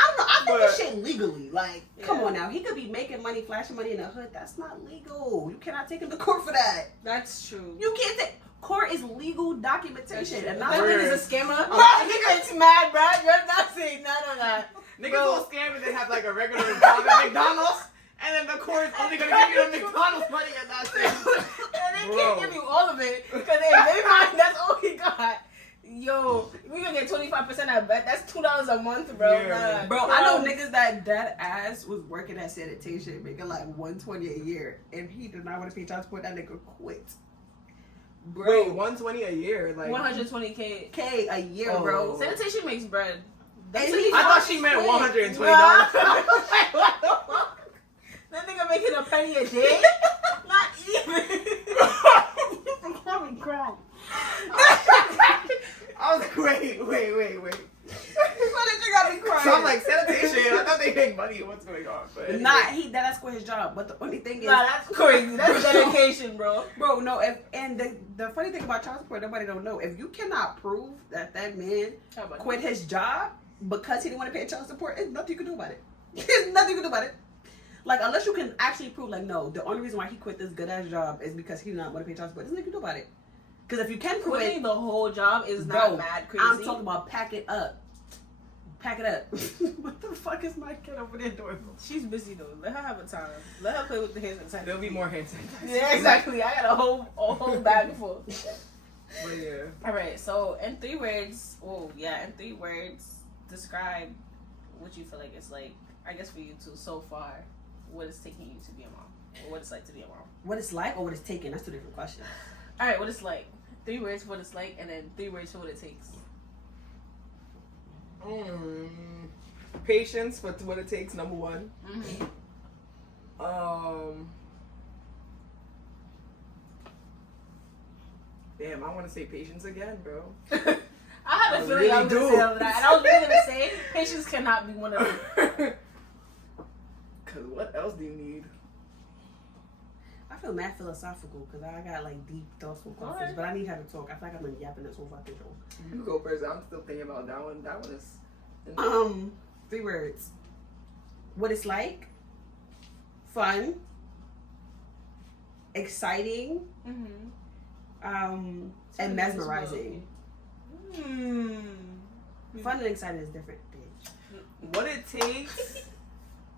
don't know. I think this shit legally. Like, come on now. He could be making money, flashing money in the hood. That's not legal. You cannot take him to court for that. That's true. You can't take. Court is legal documentation. And not That Word. nigga's a scammer. Oh, Bro, nigga's mad, bro. You're not saying none of that. Niggas Bro. will scam and they have like a regular job at McDonald's, and then the court's only gonna give you the McDonald's money and that's it. And they Bro. can't give you all of it because in their mind, that's all he got. Yo, we gonna get 25%. I bet that's $2 a month, bro. Yeah. Nah, Bro, I know niggas that ass was working at sanitation, making like $120 a year, and he did not want to pay child support. That nigga quit. Bro, Wait, $120 a year? Like 120K. K a year, Oh. bro. Sanitation makes bread. And what he- I thought she meant $120. Nah. That nigga making a penny a day? Not even. I'm crying. I was like, wait. Why did you got me crying? So I'm like, sanitation, I thought they make money. What's going on? But anyway. Nah, that's quit his job. But the only thing is, Nah, that's crazy. That's dedication, bro. bro, no. The funny thing about child support, nobody don't know. If you cannot prove that man quit his job because he didn't want to pay child support, there's nothing you can do about it. There's nothing you can do about it. Like, unless you can actually prove, like, no, the only reason why he quit this good ass job is because he did not want to pay child support. There's nothing you can do about it. Because if you can prove Quitting it, the whole job is not bro, mad crazy. I'm talking about pack it up. Pack it up. What the fuck is my kid over there doing? She's busy though. Let her have a time. Let her play with the hand sanitizer. There'll be more hand sanitizer. Yeah, exactly. I got a whole bag full. But yeah. All right. So in 3 words, in 3 words, describe what you feel like it's like. I guess for you too, so far, what it's taking you to be a mom, or what it's like to be a mom. What it's like or what it's taking? That's 2 different questions. All right. What it's like. 3 words for what it's like, and then 3 words for what it takes. Patience for what it takes, number 1. Mm-hmm. Damn, I want to say patience again, bro. I had a I feeling I really was going to do. say all of that, and I was really going to say patience cannot be one of them. Cause what else do you need? I feel mad philosophical because I got like deep thoughtful questions, Alright. but I need her to talk. I feel like I've been yapping this whole fucking show. You go first. I'm still thinking about that one. That one is. 3 words. What it's like. Fun. Exciting. Mm-hmm. And mesmerizing. Fun and exciting is different, bitch. What it takes,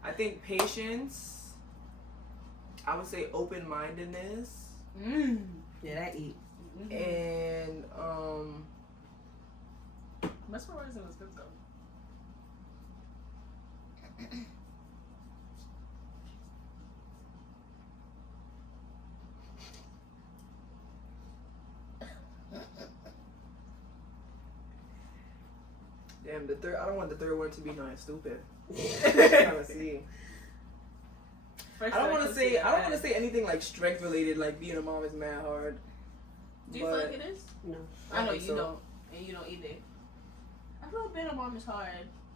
I think patience. I would say open-mindedness. Yeah, that eat. And mesmerizing was good though. damn, the third. I don't want the third one to be nothing stupid. Trying to see. I don't want to say anything like strength related. Like being a mom is mad hard. Do you feel like it is? No. I know you so. don't, and you don't either. I feel like being a mom is hard.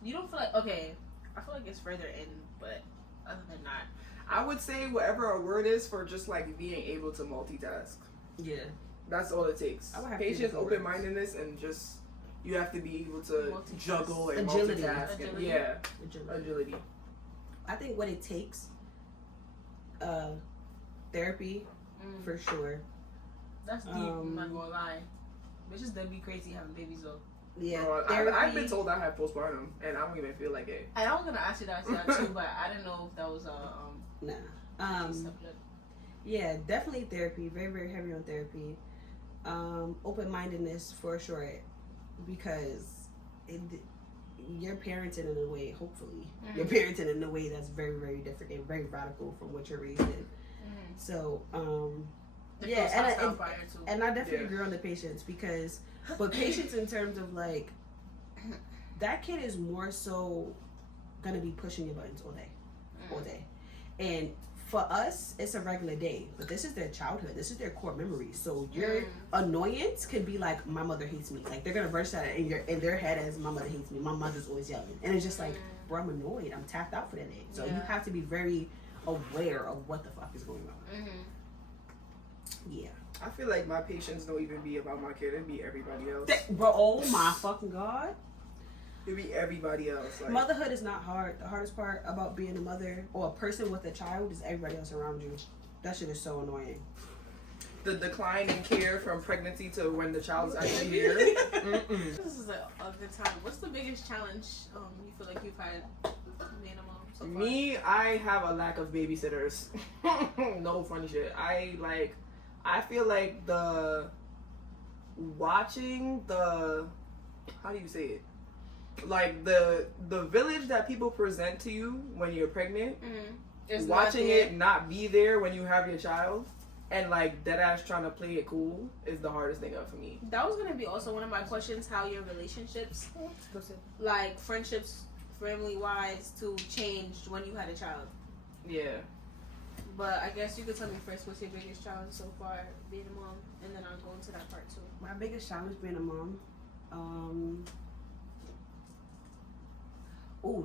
You don't feel like okay. I feel like it's further in, but other than that, I would say whatever a word is for just like being able to multitask. Yeah. That's all it takes. Patience, open-mindedness, and just you have to be able to juggle and Agility. multitask. Agility. Yeah, agility. I think what it takes, therapy, for sure. That's deep. I'm not gonna lie. Bitches that be crazy having babies though. Yeah, I've been told I have postpartum, and I don't even feel like it. And I was gonna ask you that too, but I didn't know if that was a subject. Yeah, definitely therapy. Very, very heavy on therapy. Open-mindedness for sure, because you're parenting in a way. Hopefully, you're parenting in a way that's very, very different and very radical from what you're raised in. So, yeah, and I definitely agree on the patience but patience in terms of like that kid is more so gonna be pushing your buttons all day, and for us it's a regular day, but this is their childhood, this is their core memories. So your annoyance could be like, my mother hates me, like they're gonna verse that in their head as, my mother hates me, my mother's always yelling, and it's just like, bro, I'm annoyed, I'm tapped out for that day. So you have to be very aware of what the fuck is going on. Yeah, I feel like my patience don't even be about my kid. It'd be everybody else. Bro, oh my fucking God. It'd be everybody else. Like, motherhood is not hard. The hardest part about being a mother or a person with a child is everybody else around you. That shit is so annoying. The decline in care from pregnancy to when the child is actually here. This is a good time. What's the biggest challenge you feel like you've had being a mom so far? Me, I have a lack of babysitters. No funny shit. I feel like watching the, how do you say it? Like the village that people present to you when you're pregnant, watching it not be there when you have your child, and like dead ass trying to play it cool is the hardest thing up for me. That was gonna be also one of my questions, how your relationships, like friendships, family wise, to changed when you had a child. Yeah. But I guess you could tell me first, what's your biggest challenge so far being a mom, and then I'll go into that part too. My biggest challenge being a mom,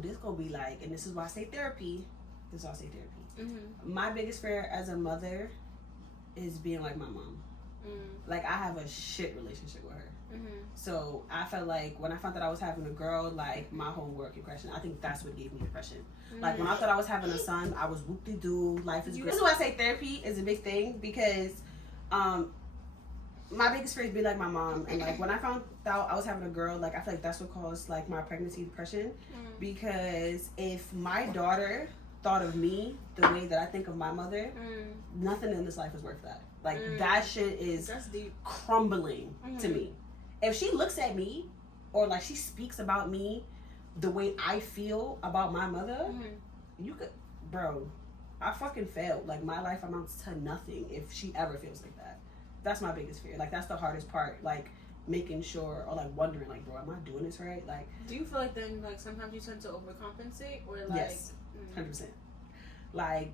this gonna be like, and this is why I say therapy. My biggest fear as a mother is being like my mom. Like, I have a shit relationship with her. So I felt like when I found that I was having a girl, like my whole world could question. I think that's what gave me depression. Like when I thought I was having a son, I was whoop-de-doo, life is great. This is why I say therapy is a big thing, because my biggest fear is being like my mom. And like when I found out I was having a girl, like I feel like that's what caused like my pregnancy depression. Because if my daughter thought of me the way that I think of my mother, nothing in this life is worth that. Like that shit is crumbling to me. If she looks at me or like she speaks about me the way I feel about my mother, you could, bro, I fucking failed. Like my life amounts to nothing if she ever feels like that. That's my biggest fear. Like that's the hardest part. Like making sure, or like wondering, like, bro, am I doing this right? Like, do you feel like then, like sometimes you tend to overcompensate, or like? Yes, 100%. Like,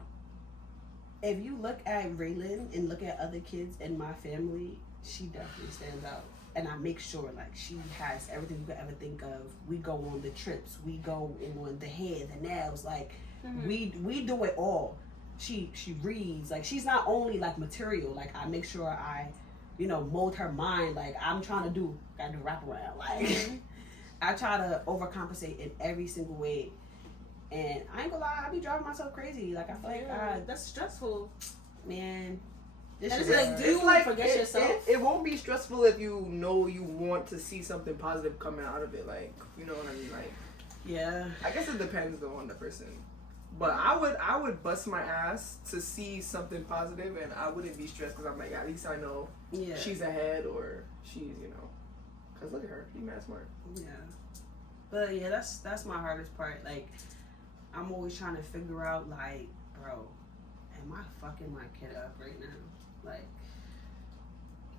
if you look at Raylan and look at other kids in my family, she definitely stands out. And I make sure, like, she has everything you could ever think of. We go on the trips. We go on the hair, the nails. Like, we do it all. She reads. Like, she's not only, like, material. Like, I make sure I, mold her mind. Like, I'm trying to gotta do wraparound. Like, I try to overcompensate in every single way. And I ain't gonna lie, I be driving myself crazy. Like, I feel like, that's stressful. Man, And it's like, do you forget yourself? It won't be stressful if you know you want to see something positive coming out of it. Like, you know what I mean? Like, yeah. I guess it depends though on the person. But I would bust my ass to see something positive, and I wouldn't be stressed because I'm like, at least I know she's ahead or she's, you know. Because look at her. She's mad smart. Yeah. But yeah, that's my hardest part. Like, I'm always trying to figure out, like, bro, am I fucking my kid up right now? Like,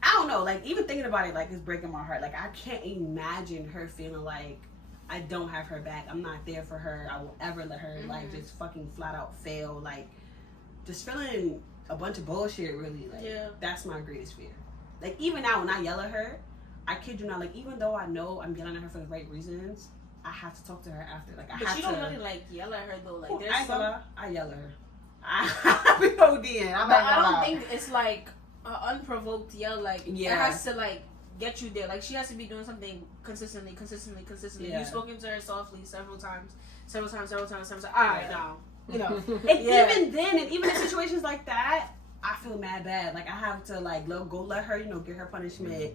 I don't know. Like, even thinking about it, like, it's breaking my heart. Like, I can't imagine her feeling like I don't have her back. I'm not there for her. I will ever let her, like, just fucking flat out fail. Like, just feeling a bunch of bullshit, really. Like, that's my greatest fear. Like, even now when I yell at her, I kid you not, like, even though I know I'm yelling at her for the right reasons, I have to talk to her after. Like, but you don't really, like, yell at her, though. Like, there's I yell at her. I be ODing. But I don't think it's, like, an unprovoked yell. Like, it has to, like, get you there. Like, she has to be doing something consistently. Yeah. You've spoken to her softly several times. All right, now. You know. And even then, and even in situations like that, I feel mad bad. Like, I have to, like, go let her, you know, get her punishment.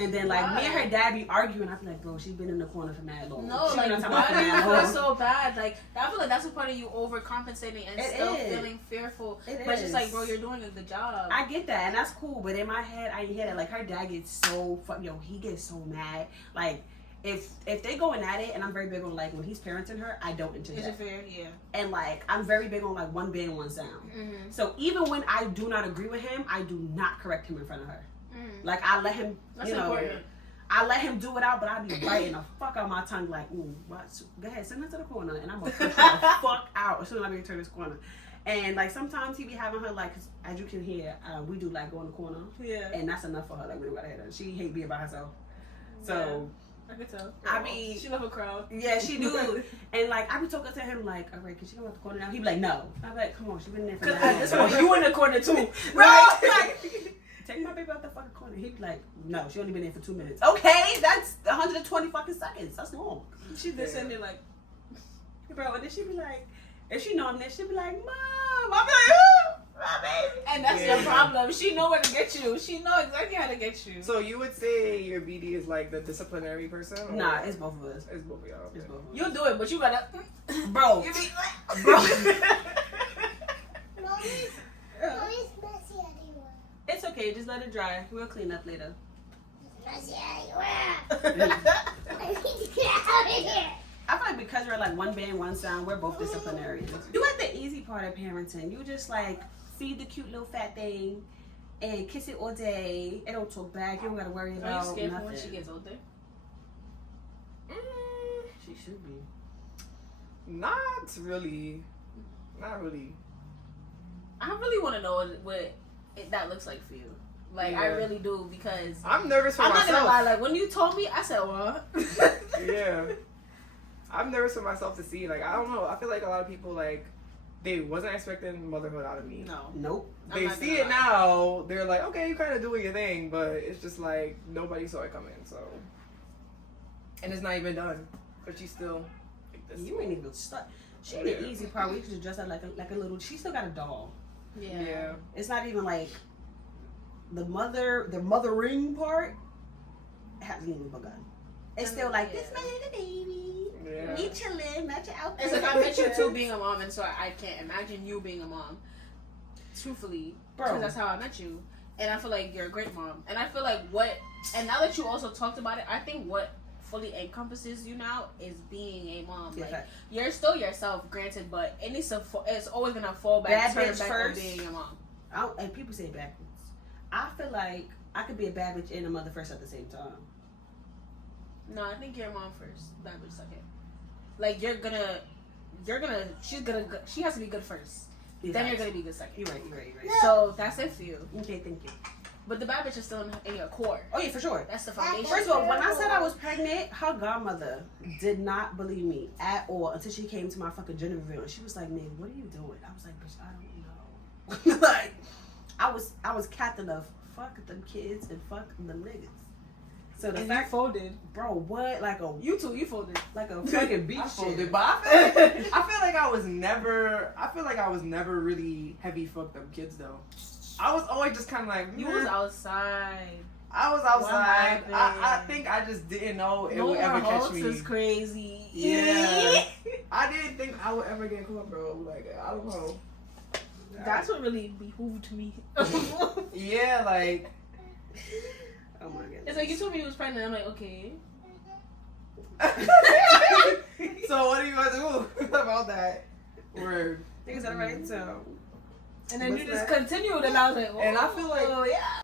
And then, like, me and her dad be arguing. I feel like, bro, she's been in the corner for mad long. No, like, why do you feel so bad? Like, I feel like that's a part of you overcompensating and still feeling fearful. But it's just like, bro, you're doing a good job. I get that, and that's cool. But in my head, I hear that. Like, her dad gets so, he gets so mad. Like, if they going at it, and I'm very big on, like, when he's parenting her, I don't interject. Is it fair? Yeah. And, like, I'm very big on, like, one band, one sound. So even when I do not agree with him, I do not correct him in front of her. Like, I let him, that's important. I let him do it out, but I be biting the fuck out my tongue like, ooh, what? Go ahead, send her to the corner, and I'm gonna push her the fuck out as soon as I make her turn this corner. And, like, sometimes he be having her, like, 'cause as you can hear, we do, like, go in the corner. Yeah. And that's enough for her. Like, we don't gotta hit her. She hate being by herself. So. I can tell. I mean. She love a crowd. Yeah, she do. And, like, I be talking to him, like, all right, can she come out the corner now? He be like, no. I'm like, come on, she been in there for 'cause at this point, you in the corner, too. Right? Like, take my baby out the fucking corner. He'd be like, no, she only been in for 2 minutes. Okay, that's 120 fucking seconds. That's long. She just sitting there like, bro, and then she'd be like, if she know I'm there, she'd be like, Mom. I'm like, oh, my baby. And that's your problem. She know where to get you. She know exactly how to get you. So you would say your BD is like the disciplinary person? Or? Nah, it's both of us. It's both of y'all. Okay. You'll do it, but you gotta, bro. Mommy's messy anywhere. It's okay, just let it dry. We'll clean up later. It's messy anywhere. I need to get out of here. I feel like because we're like one band, one sound, we're both disciplinarians. You like the easy part of parenting. You just like feed the cute little fat thing and kiss it all day. It don't talk back. You don't gotta worry about nothing. Are you scared nothing. for when she gets older? She should be. Not really. Not really. I really want to know what that looks like for you. Like, I really do, because I'm nervous for myself. I'm not gonna lie. Like, when you told me, I said, what? Yeah. I'm nervous for myself to see. Like, I don't know. I feel like a lot of people, like, they wasn't expecting motherhood out of me. No. Nope. They see it now. They're like, okay, you kind of doing your thing, but it's just like nobody saw it coming. So, and it's not even done, but she's still. Like this. You ain't even stuck. She the easy part. We just dress her like a little. She still got a doll. Yeah. It's not even like the mothering part hasn't even begun. It's still like this man the baby. Yeah. We chilling, not your outfit. It's like I met you too being a mom, and so I can't imagine you being a mom. Truthfully, because that's how I met you, and I feel like you're a great mom. And I feel like and now that you also talked about it, I think what fully encompasses you now is being a mom. Yeah. Like, you're still yourself, granted, but it's always gonna fall back to on being a mom. And people say backwards. I feel like I could be a bad bitch and a mother first at the same time. No, I think you're a mom first, bad bitch second. Like, she has to be good first. Then you're gonna be good second. You're right. So that's it for you. Okay, thank you. But the bad bitch is still in your core. Oh yeah, for sure. That's the foundation. First of all, when I said I was pregnant, her godmother did not believe me at all until she came to my fucking gender reveal, and she was like, "Man, what are you doing?" I was like, "Bitch, I don't know." Like, I was captain of fuck them kids and fuck them niggas. So the fact folded, bro, what like a you folded like a fucking beach shit. But I feel like I was never really heavy fucked up kids though. I was always just kind of like, You was outside. I was outside. I think I just didn't know it would ever catch me. Is crazy. Yeah. I didn't think I would ever get caught, bro. Like, I don't know. That's what really behooved me. Yeah, like. Oh my goodness. It's like you told me you was pregnant. I'm like, okay. So what are you gonna do about that? Word. Is that right? So. And then What's you just that? continued, and I was like, oh, And I feel like. oh yeah.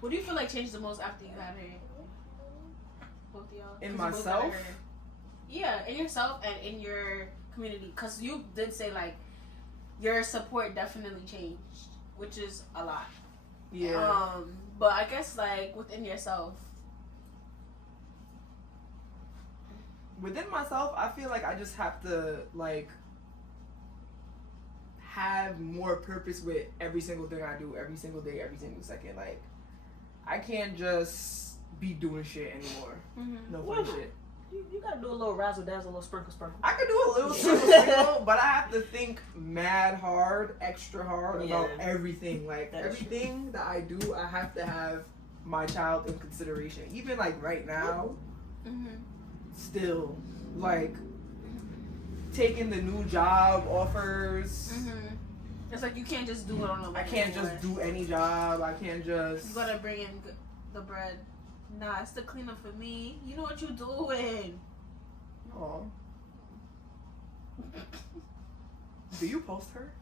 What do you feel like changed the most after you had her? Both of y'all. In 'Cause you both myself? had her. Yeah, in yourself and in your community. Because you did say, like, your support definitely changed, which is a lot. Yeah. But I guess, like, within yourself. Within myself, I feel like I just have to, like, have more purpose with every single thing I do, every single day, every single second. Like, I can't just be doing shit anymore. Mm-hmm. No fun shit. You gotta do a little razzle dazzle, a little sprinkle sprinkle. I could do a little sprinkle, but I have to think mad hard, extra hard about everything. Like, everything that I do, I have to have my child in consideration. Even, like, right now, still, like, taking the new job offers. It's like you can't just do it on the way. I can't just do any job. I can't just. You gotta bring in the bread. Nah, it's the cleanup for me. You know what you doing. Aw. Do you post her?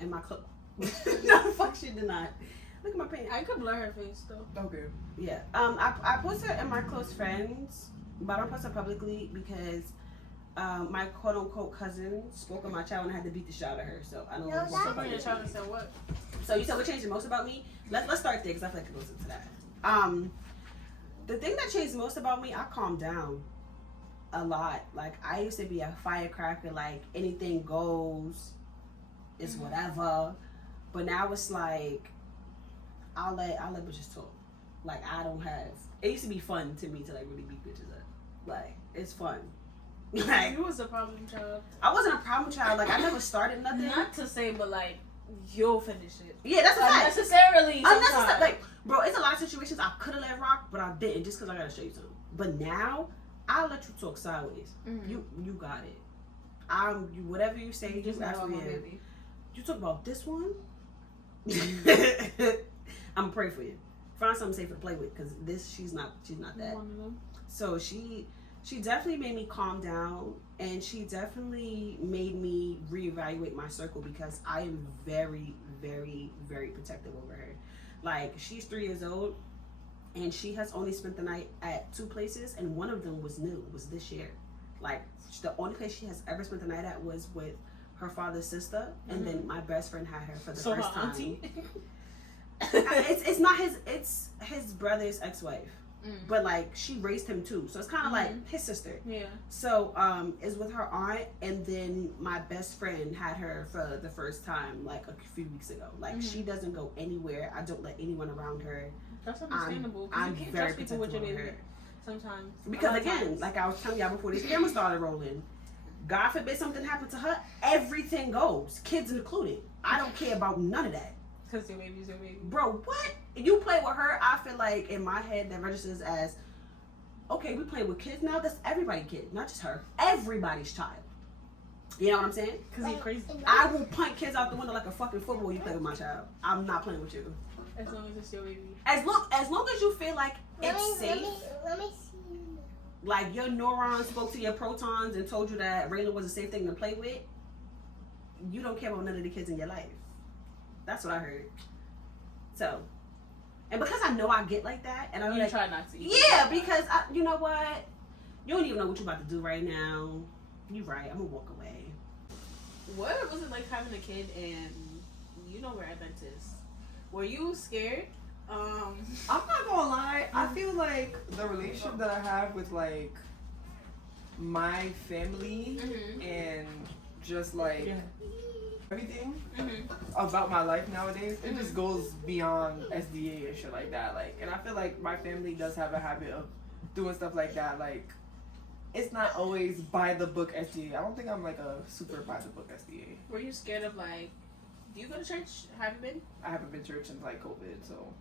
In my club. No, fuck, she did not. Look at my paint. I could blur her face though. Okay. Yeah. I post her in my close friends, but I don't post her publicly because my quote unquote cousin spoke on my child and I had to beat the shit out of her. So I don't know. Somebody in your child and said what? So you said what changed the most about me? Let's start there because I feel like it goes into that. The thing that changed most about me, I calmed down a lot. Like, I used to be a firecracker, like anything goes, it's whatever. But now it's like I'll let bitches talk. Like, I don't have. It used to be fun to me to like really beat bitches up. Like, it's fun. Like, You was a problem child. I wasn't a problem child. Like, I never started nothing. Not to say, but like you'll finish it. Yeah, that's a fact. Unnecessarily. Unnecessary. Like, bro, it's a lot of situations I could have let rock, but I didn't just because I gotta show you something. But now, I'll let you talk sideways. You got it. Whatever you say, you just ask me. Baby. You talk about this one. I'm gonna pray for you. Find something safe to play with because she's not that. One of them. So she definitely made me calm down, and she definitely made me reevaluate my circle because I am very, very, very protective over her. Like, she's 3 years old, and she has only spent the night at 2 places, and one of them was this year. Like, the only place she has ever spent the night at was with her father's sister, and then my best friend had her for the first time. Auntie? It's not it's his brother's ex-wife. But like, she raised him too, so it's kind of like his sister. Yeah. So is with her aunt, and then my best friend had her for the first time like a few weeks ago. Like, she doesn't go anywhere. I don't let anyone around her. That's understandable. I'm you can't very trust people with your protective baby of her. sometimes. Because again, like I was telling y'all before these cameras started rolling, God forbid something happened to her, everything goes, kids included. I don't care about none of that. Because your baby's your baby. Bro, what? You play with her, I feel like in my head that registers as, okay, we play with kids now. That's everybody's kid, not just her. Everybody's child. You know what I'm saying? Because he's crazy. I will punt kids out the window like a fucking football. You play with my child. I'm not playing with you. As long as it's your baby. As long as you feel like it's safe. Let me see. Like, your neurons spoke to your protons and told you that Raylan was a safe thing to play with. You don't care about none of the kids in your life. That's what I heard. So, and because I know I get like that, and I'm You like, try not to. yeah, because you know what? You don't even know what you're about to do right now. You're right. I'm gonna walk away. What was it like having a kid and you know we're Adventists? Were you scared? I'm not gonna lie. I feel like the relationship that I have with like my family and just like everything about my life nowadays, it just goes beyond SDA and shit like that. Like, and I feel like my family does have a habit of doing stuff like that. Like, it's not always by the book SDA. I don't think I'm like a super by the book SDA. Were you scared of like Do you go to church? Have you been? I haven't been to church since like COVID, so.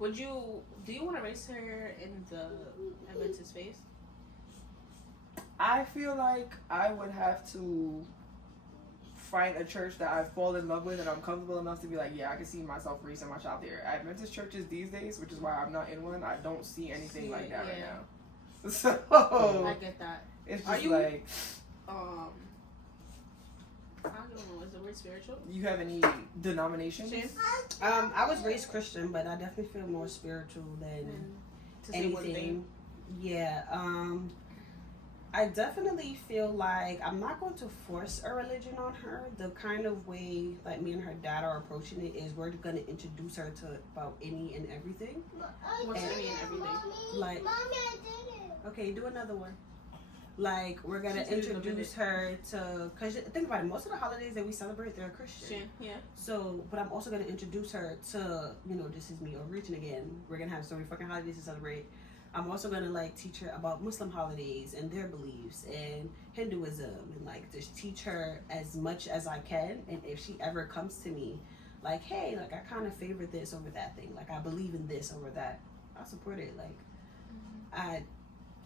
Do you want to raise her in the Adventist faith? I feel like I would have to find a church that I fall in love with and I'm comfortable enough to be like, yeah, I can see myself raising my child there. Adventist churches these days, which is why I'm not in one, I don't see anything like that right now. So I get that. It's Are just you, like I don't know. Is the word spiritual? you have any denominations? I was raised Christian, but I definitely feel more spiritual than To say one thing. anything. Yeah. I definitely feel like I'm not going to force a religion on her. The kind of way like me and her dad are approaching it is we're going to introduce her to about any and everything. What's any and everything? Like, Mommy, I did it. okay, do another one. Like, we're going to She's doing a introduce her to, because think about it, most of the holidays that we celebrate, they're Christian. Yeah. So, but I'm also going to introduce her to, this is me origin again. We're going to have so many fucking holidays to celebrate. I'm also going to, like, teach her about Muslim holidays and their beliefs and Hinduism and, like, just teach her as much as I can. And if she ever comes to me, like, hey, like, I kind of favor this over that thing. Like, I believe in this over that. I'll support it. Like,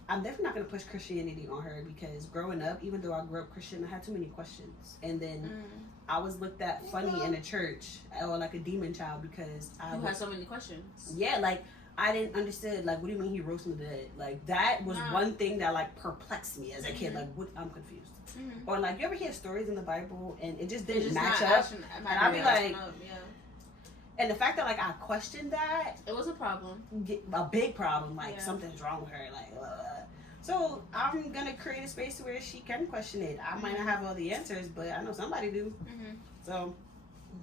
I'm definitely not going to push Christianity on her because growing up, even though I grew up Christian, I had too many questions. And then I was looked at funny in the church or like a demon child because I had so many questions. Yeah, like, I didn't understand, like, what do you mean he rose from the dead? Like, that was one thing that, like, perplexed me as a kid. Like, what? I'm confused. Or, like, you ever hear stories in the Bible and it just didn't match up? And I'd be like, and the fact that, like, I questioned that. It was a problem. A big problem. Like, something's wrong with her. Like, So, I'm going to create a space where she can question it. I might not have all the answers, but I know somebody do. So,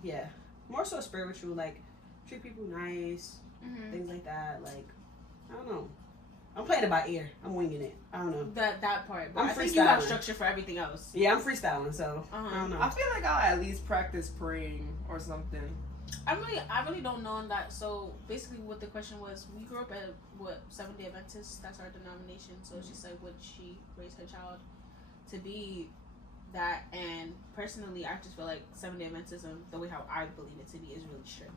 yeah. More so spiritual, like, treat people nice. Things like that, like, I don't know. I'm playing it by ear. I'm winging it. I don't know. That part. But I'm I think you have freestyling. structure for everything else. Yeah, I'm freestyling, so I don't know. I feel like I'll at least practice praying or something. I really don't know on that. So basically, what the question was, we grew up at Seventh-day Adventists. That's our denomination. So she's like, would she raise her child to be that? And personally, I just feel like Seventh-day Adventism, the way how I believe it to be, is really strict.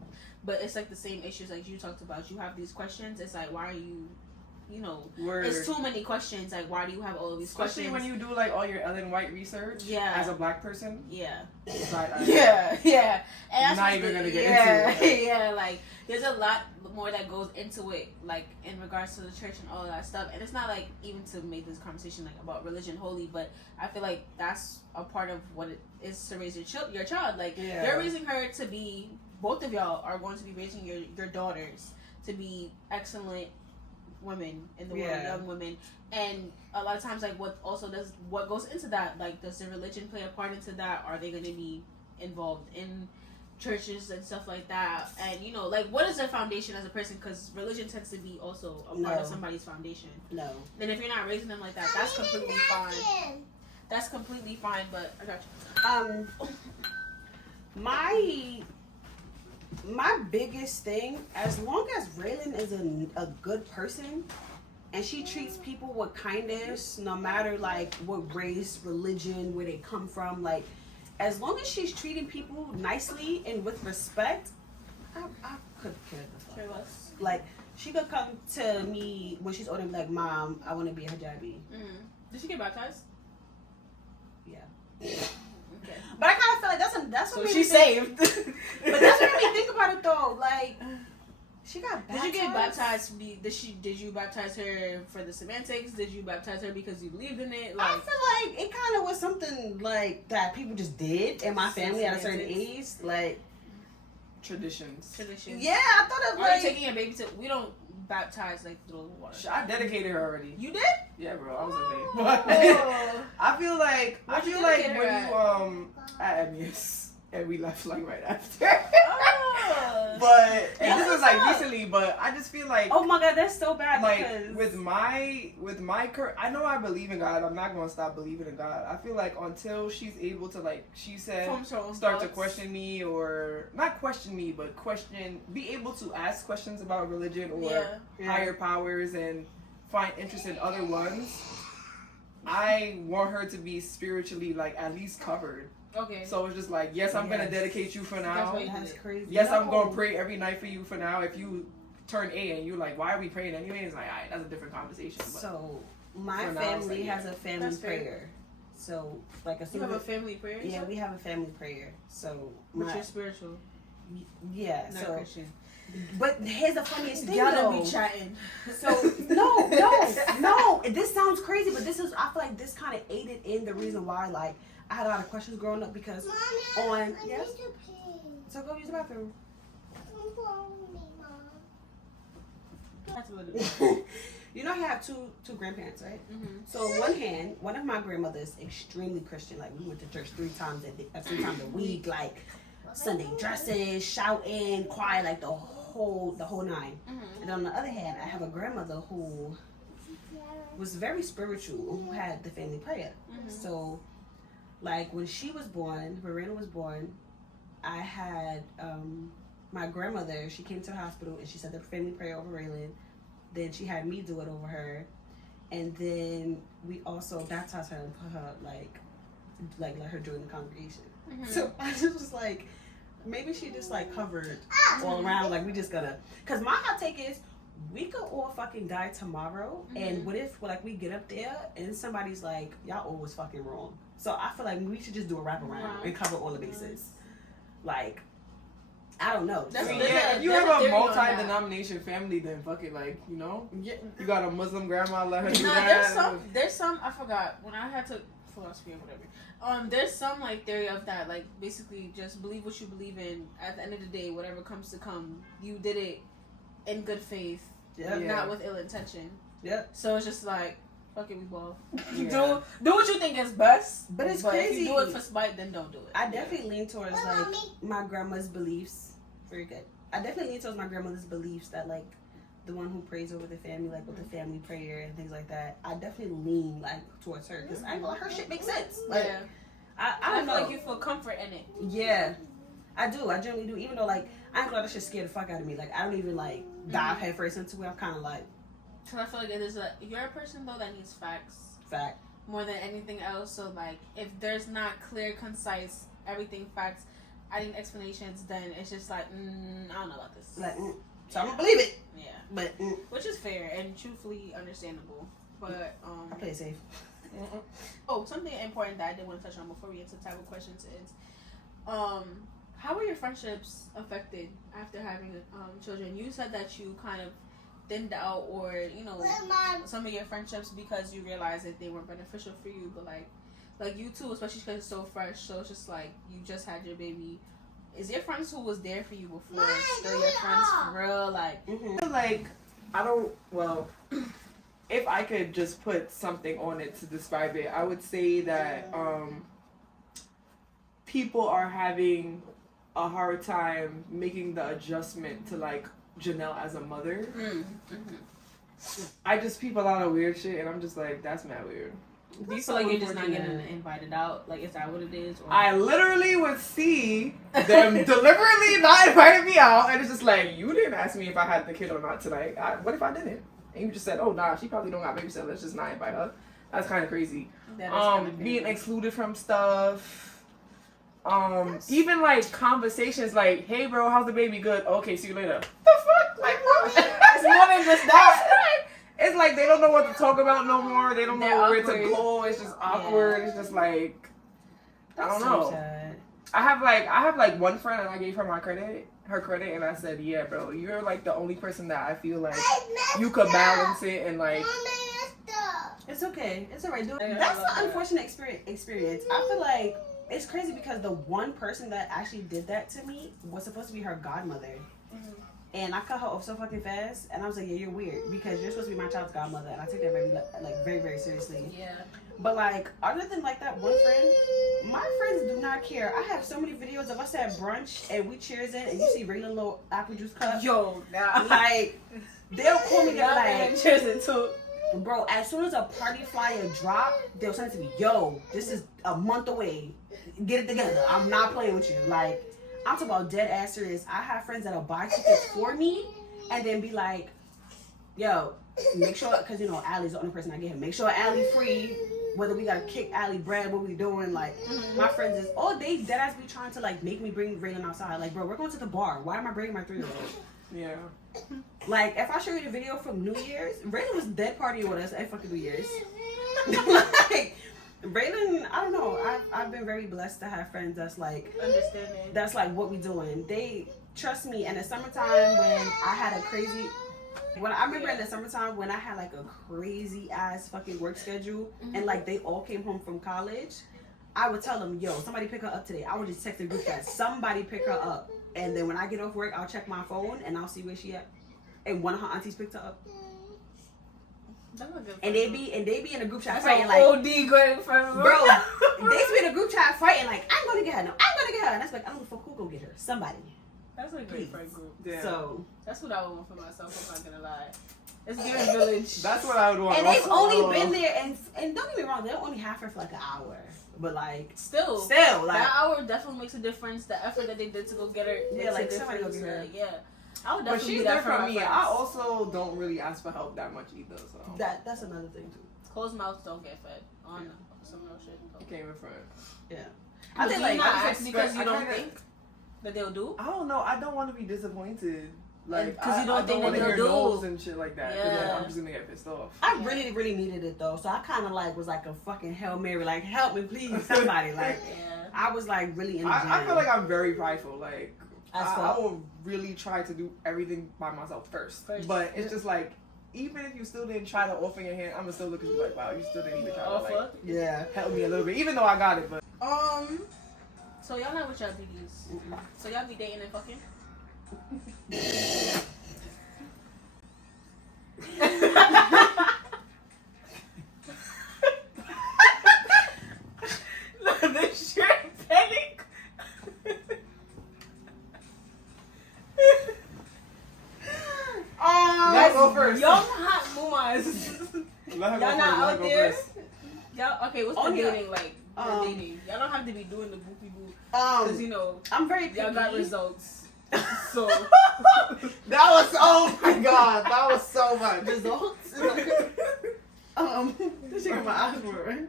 But it's like the same issues like you talked about. You have these questions. It's like, why are you, it's too many questions. Like, why do you have all of these Especially questions? when you do like all your Ellen White research. Yeah. As a black person. Yeah. Yeah. And that's not even gonna get into it. Yeah, like there's a lot more that goes into it, like in regards to the church and all of that stuff. And it's not like even to make this conversation like about religion holy, but I feel like that's a part of what it is to raise your child. Like you're raising her to be. Both of y'all are going to be raising your daughters to be excellent women in the world, young women. And a lot of times, like, what goes into that? Like, does the religion play a part into that? Are they going to be involved in churches and stuff like that? And, like, what is their foundation as a person? Because religion tends to be also a part of somebody's foundation. No. And if you're not raising them like that, that's completely fine. That's completely fine, but I got you. My biggest thing, as long as Raylan is a good person and she treats people with kindness, no matter like what race, religion, where they come from, like as long as she's treating people nicely and with respect, I could care the fuck. Like she could come to me when she's older and be like, Mom, I want to be a hijabi. Did she get baptized? Yeah. Okay. But I kind of feel like that's so what she's saved. But that's what made me think about it though. Like, she got baptized. Did you get baptized? Did you baptize her for the semantics? Did you baptize her because you believed in it? Like, I feel like it kind of was something like that people just did in my family at a certain age. Like traditions. Yeah, I thought it was like. Are you taking your baby to? We don't baptize like little water. I dedicated her already. You did? Yeah, bro. I was a baby. I feel like when you at Emius and we left like right after. But and this was like recently, but I just feel like oh my god, that's so bad. Like because with my I know I believe in God. I'm not gonna stop believing in God. I feel like until she's able to, like she said, start to question me, or not question me, but be able to ask questions about religion or higher powers and find interest in other ones. I want her to be spiritually like at least covered. Okay. So it's just like, yes, I'm gonna dedicate you for now. That's crazy. Yes, I'm gonna pray every night for you for now. If you turn 8 and you're like, why are we praying anyway? It's like, alright, that's a different conversation. But So my family has a family prayer. So like you have a family prayer? Yeah, we have a family prayer. So but you're spiritual. Yeah. Not so Christian. But here's the funniest thing Y'all though. don't be chatting. So no. This sounds crazy, but this is I feel like this kind of aided in the reason why like I had a lot of questions growing up because Mommy, yes. I need to pee. So go use the bathroom. Come follow me, Mom. That's what it is. You know I have two grandparents, right? Mm-hmm. So on one hand, one of my grandmothers extremely Christian. Like we went to church 3 times a week, like Sunday dresses, shouting, choir, like the whole 9. Mm-hmm. And on the other hand, I have a grandmother who was very spiritual, who had the family prayer. Mm-hmm. So, like when she was born, Verena was born, I had my grandmother. She came to the hospital and she said the family prayer over Raylan. Then she had me do it over her, and then we also baptized her and put her like let her join the congregation. Mm-hmm. So I just was like, maybe she just like covered all around. Like we just gonna, cause my hot take is we could all fucking die tomorrow, and what if like we get up there and somebody's like, y'all all was fucking wrong. So I feel like we should just do a wrap-around and cover all the bases. Like, I don't know. If you have a multi-denomination family, then fuck it, like, you know? Yeah. You got a Muslim grandma, let her do No, that. there's some, I forgot, when I had to philosophy or whatever, there's some, like, theory of that, like, basically just believe what you believe in. At the end of the day, whatever comes to come, you did it in good faith, not with ill intention. Yep. So it's just like, fuck it, we both. Yeah. Do what you think is best. But it's crazy. If you do it for spite, then don't do it. I definitely lean towards like my grandma's beliefs. Very good. I definitely lean towards my grandmother's beliefs that like the one who prays over the family, like with the family prayer and things like that. I definitely lean like towards her because I know her shit makes sense. Like, I don't know. Feel like you feel comfort in it. Yeah, I do. I generally do. Even though like I ain't gonna let that shit scare the fuck out of me. Like I don't even like dive headfirst into it. I'm kind of like. Cause I feel like you're a person though that needs facts. Fact. More than anything else. So like, if there's not clear, concise, everything facts, I need explanations. Then it's just like, I don't know about this. Like, so I'm gonna believe it. Yeah. But which is fair and truthfully understandable. But I play it safe. Oh, something important that I did want to touch on before we get to the type of questions is, how were your friendships affected after having children? You said that you kind of thinned out, or some of your friendships because you realized that they weren't beneficial for you. But like you too, especially because it's so fresh. So it's just like you just had your baby. Is your friends who was there for you before still your friends for real? Like, like I don't. Well, if I could just put something on it to describe it, I would say that people are having a hard time making the adjustment to like Janelle as a mother. I just peep a lot of weird shit, and I'm just like, that's mad weird. Do you feel like you're just not getting invited out? Like, is that what it is? Or? I literally would see them deliberately not inviting me out, and it's just like, you didn't ask me if I had the kid or not tonight. What if I didn't? And you just said, oh, nah, she probably don't got babysitter. Let's just not invite her. That's kind of crazy. Being excluded from stuff. Even like conversations like, hey bro, how's the baby? Good. Okay, see you later. The fuck? Like what? It's more than just that. It's like they don't know what to talk about no more. They don't know where to go. It's just awkward. Yeah. It's just like I don't know. Sad. I have like one friend and I gave her her credit, and I said, yeah, bro, you're like the only person that I feel like you could balance it and like. It's okay. It's alright. That's an unfortunate experience. I feel like. It's crazy because the one person that actually did that to me was supposed to be her godmother. And I cut her off so fucking fast. And I was like, yeah, you're weird. Because you're supposed to be my child's godmother. And I take that very, very seriously. Yeah. But like, other than like that one friend, my friends do not care. I have so many videos of us at brunch and we cheers in and you see Raylan little apple juice cup. Yo, now. Like, they'll call me, they'll be like, cheers in too. Bro, as soon as a party flyer drop, they'll send it to me. Yo, this is a month away. Get it together. I'm not playing with you. Like, I'm talking about dead ass serious. I have friends that'll buy tickets for me and then be like, yo, make sure, because you know Allie's the only person I get him. Make sure Allie free. Whether we gotta kick Allie bread, what we doing? Like my friends is all day dead ass be trying to like make me bring Raylan outside. Like, bro, we're going to the bar. Why am I bringing my 3-year-old? Yeah. Like, if I show you the video from New Year's, Raylan was dead partying with us at fucking New Year's. Like, Raylan, I don't know. I've been very blessed to have friends that's like understanding. That's like what we doing. They trust me. In the summertime when I had a crazy. When I remember in the summertime when I had like a crazy ass fucking work schedule and like they all came home from college, I would tell them, yo, somebody pick her up today. I would just text the group chat, somebody pick her up. And then when I get off work, I'll check my phone and I'll see where she at. And one of her aunties picked her up. And they be in a group chat fighting like OD going from bro. They be in a group chat fighting like I'm gonna get her. No, I'm gonna get her. And that's like I don't know who go get her. Somebody. That's a great friend group. Yeah. So that's what I would want for myself. I'm not gonna lie. It's giving village. That's what I would want. And they've only been there, and don't get me wrong, they'll only have her for like an hour. But like, still, like that hour definitely makes a difference. The effort that they did to go get her, yeah, like somebody go get her. Yeah, I would definitely. But she's do that there for my me. friends. I also don't really ask for help that much either. So that's another thing too. Closed mouths don't get fed on some real shit. You can't even front. Yeah, I think like I ask because you don't think that they'll do. I don't know. I don't want to be disappointed. Like, because you don't think that they'll hear do no's and shit like that. Yeah. Then I'm just gonna get pissed off. I really, really needed it though, so I kind of like was like a fucking Hail Mary, like help me please, somebody. Like, I was like really in the jam. I feel like I'm very prideful. Like, I will really try to do everything by myself first. But it's just like, even if you still didn't try to offer your hand, I'm gonna still look at you like, wow, you still didn't even try to like, help me a little bit, even though I got it. But so y'all not with y'all BDs. So y'all be dating and fucking. The shirt panic. Let's go first. Young hot mumas. Y'all not out there. First. Y'all okay? What's the dating like? The dating. Y'all don't have to be doing the boopy boo. Because you know, I'm very picky. y'all got results. So that was oh my god, that was so much results. This shit got my eyes were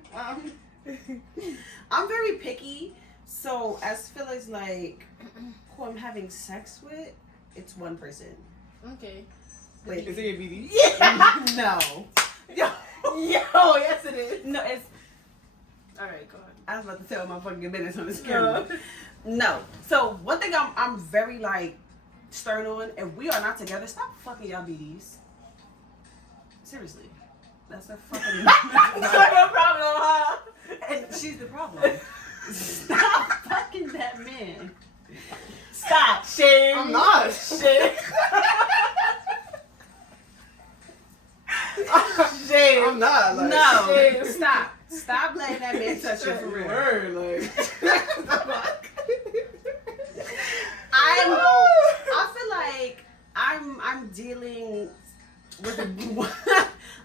I'm very picky, so as feel as like who I'm having sex with, it's one person. Okay. Wait, is it your BD? Yeah. No. Yo, yes it is. No, it's. All right, go on. I was about to tell my fucking business on this camera. No. So one thing I'm very like stern on. If we are not together, stop fucking y'all BDs. Seriously, that's a fucking. That's no problem, huh? And she's the problem. Stop fucking that man. Stop. Shame. I'm not. Shame. Shame. I'm not. Like, No. Shame. Stop. Stop letting that man touch you for real. Word, like. I feel like I'm dealing with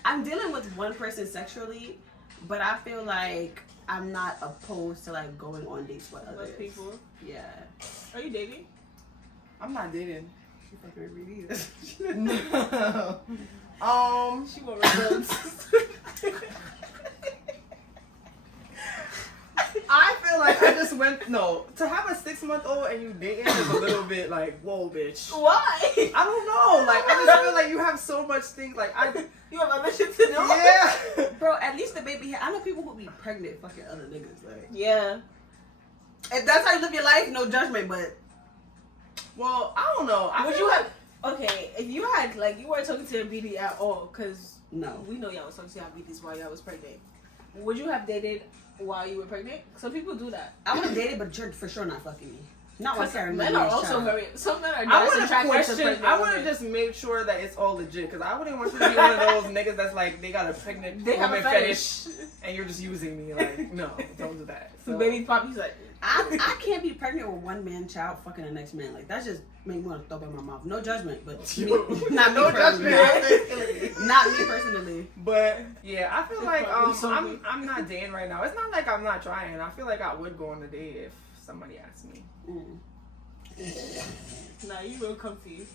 I'm dealing with one person sexually, but I feel like I'm not opposed to like going on dates with other people. Yeah. Are you dating? I'm not dating. She fucking with me either. No. She want results. I feel like I just went to have a 6-month-old and you dating is a little bit like, whoa, bitch. Why? I don't know. Like, I just feel like you have so much things. Like, you have other shit to do. Yeah. Bro, at least the baby. I know people who be pregnant fucking other niggas. Like, yeah. If that's how you live your life, no judgment. But well, I don't know. Would you have? Okay, if you had like you weren't talking to your BD at all, cause no, we know y'all was talking to y'all BDs while y'all was pregnant. Would you have dated while you were pregnant? Some people do that. I would have dated, but you're for sure not fucking me. Not with Karen. Men are also very. Some men are. I would have just made sure that it's all legit, because I wouldn't want you to be one of those niggas that's like they got a pregnant woman fetish and you're just using me. Like, no, don't do that. So baby Poppy's like, I can't be pregnant with one man child fucking the next man. Like, that's just make me want to throw up in my mouth. No judgment, but not me personally. Not me personally. But yeah, I feel like I'm not dating right now. It's not like I'm not trying. I feel like I would go on a date if somebody asked me. Nah, you real comfy.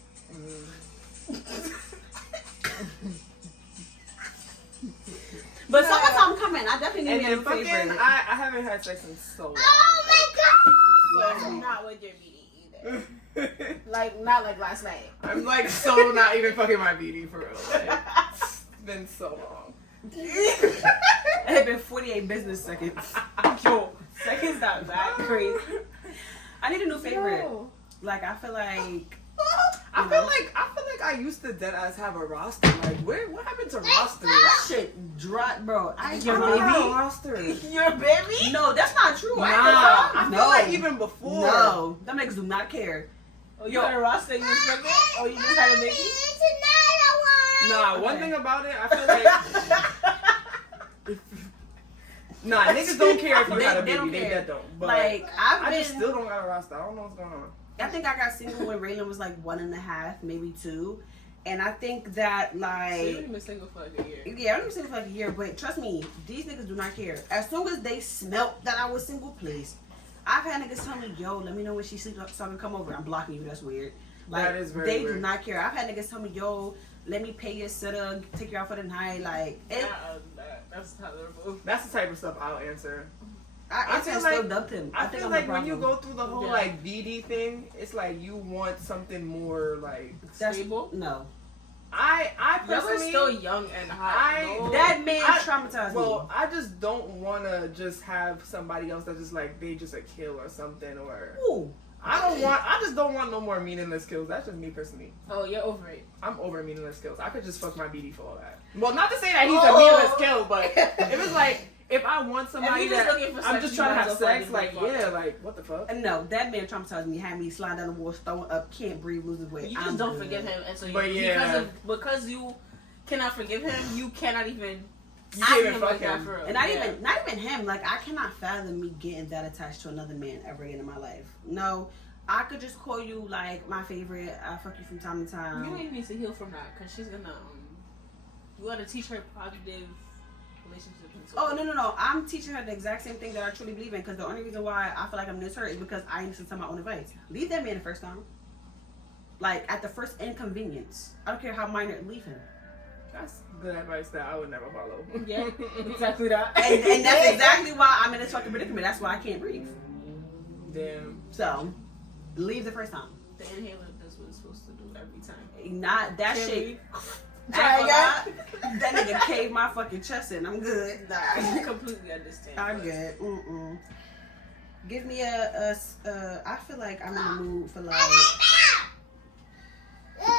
But summertime coming. I definitely need And a new then favorite. fucking, I haven't had sex in so long. Oh my god! So not with your BD either. Like not like last night. I'm like so not even fucking my BD for real. Like, it's been so long. It had been 48 business seconds. Yo, seconds not that crazy. I need a new favorite. No. Like I feel like I feel like I used to dead ass have a roster. Like what happened to roster? shit dropped, bro. I Your don't have a baby? roster. Your baby? No, that's not true. Nah, I feel like even before. No, them niggas do not care. Oh, you had a roster and you was pregnant? Oh, you just had a baby? It's another one. Nah, one thing about it, I feel like nah, niggas don't care if you had a They don't baby. They care. dead don't. But Like I just still don't got a roster. I don't know what's going on. I think I got single when Raylan was like 1.5, maybe 2. And I think that So you like been single for like a year. yeah, I've been single for like a year, but trust me, these niggas do not care. As soon as they smelt that I was single, please. I've had niggas tell me, yo, let me know when she sleeps so I can come over. I'm blocking you, that's weird. Like That is very they weird. do not care. I've had niggas tell me, yo, let me pay your sitter, take you out for the night. Like it, That's tolerable. That's the type of stuff I'll answer. I feel still like- dubbed him. I think feel I'm like the when you problem. go through the whole Yeah. like BD thing, it's like you want something more like. That's- Stable? No. I Y'all were personally still young and hot. No. That man I- traumatized well, me. I just don't want to just have somebody else that just like they just a kill or something or Ooh. I just don't want no more meaningless kills. That's just me personally. Oh, you're over it. I'm over meaningless kills. I could just fuck my BD for all that. Well, not to say that he's Oh. a meaningless kill, but if it's like if I want somebody If you're just that looking for I'm sex, just you trying to might have as well find sex, a like motherfucker. yeah, like what the fuck? No, that man traumatized me. Had me sliding down the wall, throwing up, can't breathe, losing weight. You just I'm don't good. forgive him, and so But you, yeah. because you cannot forgive him, you cannot even. You can't even him fuck like that him. for real. And not Yeah. even him. Like I cannot fathom me getting that attached to another man ever again in my life. No, I could just call you like my favorite. I fuck you from time to time. You don't even need to heal from that because she's gonna. You gotta teach her positive relationships. And so Oh no! I'm teaching her the exact same thing that I truly believe in. Because the only reason why I feel like I'm this hurt is because I listen to my own advice. Leave that man the first time. Like at the first inconvenience. I don't care how minor. Leave him. That's good advice that I would never follow. Yeah, exactly that. And that's exactly why I'm in this fucking predicament. That's why I can't breathe. Damn. So, leave the first time. The inhaler does what it's supposed to do every time. Not that Can't shit. breathe. Try Try again. That nigga caved my fucking chest in. I'm good. Nah, I completely understand. I'm but- good. Give me a. I feel like I'm in the mood for like.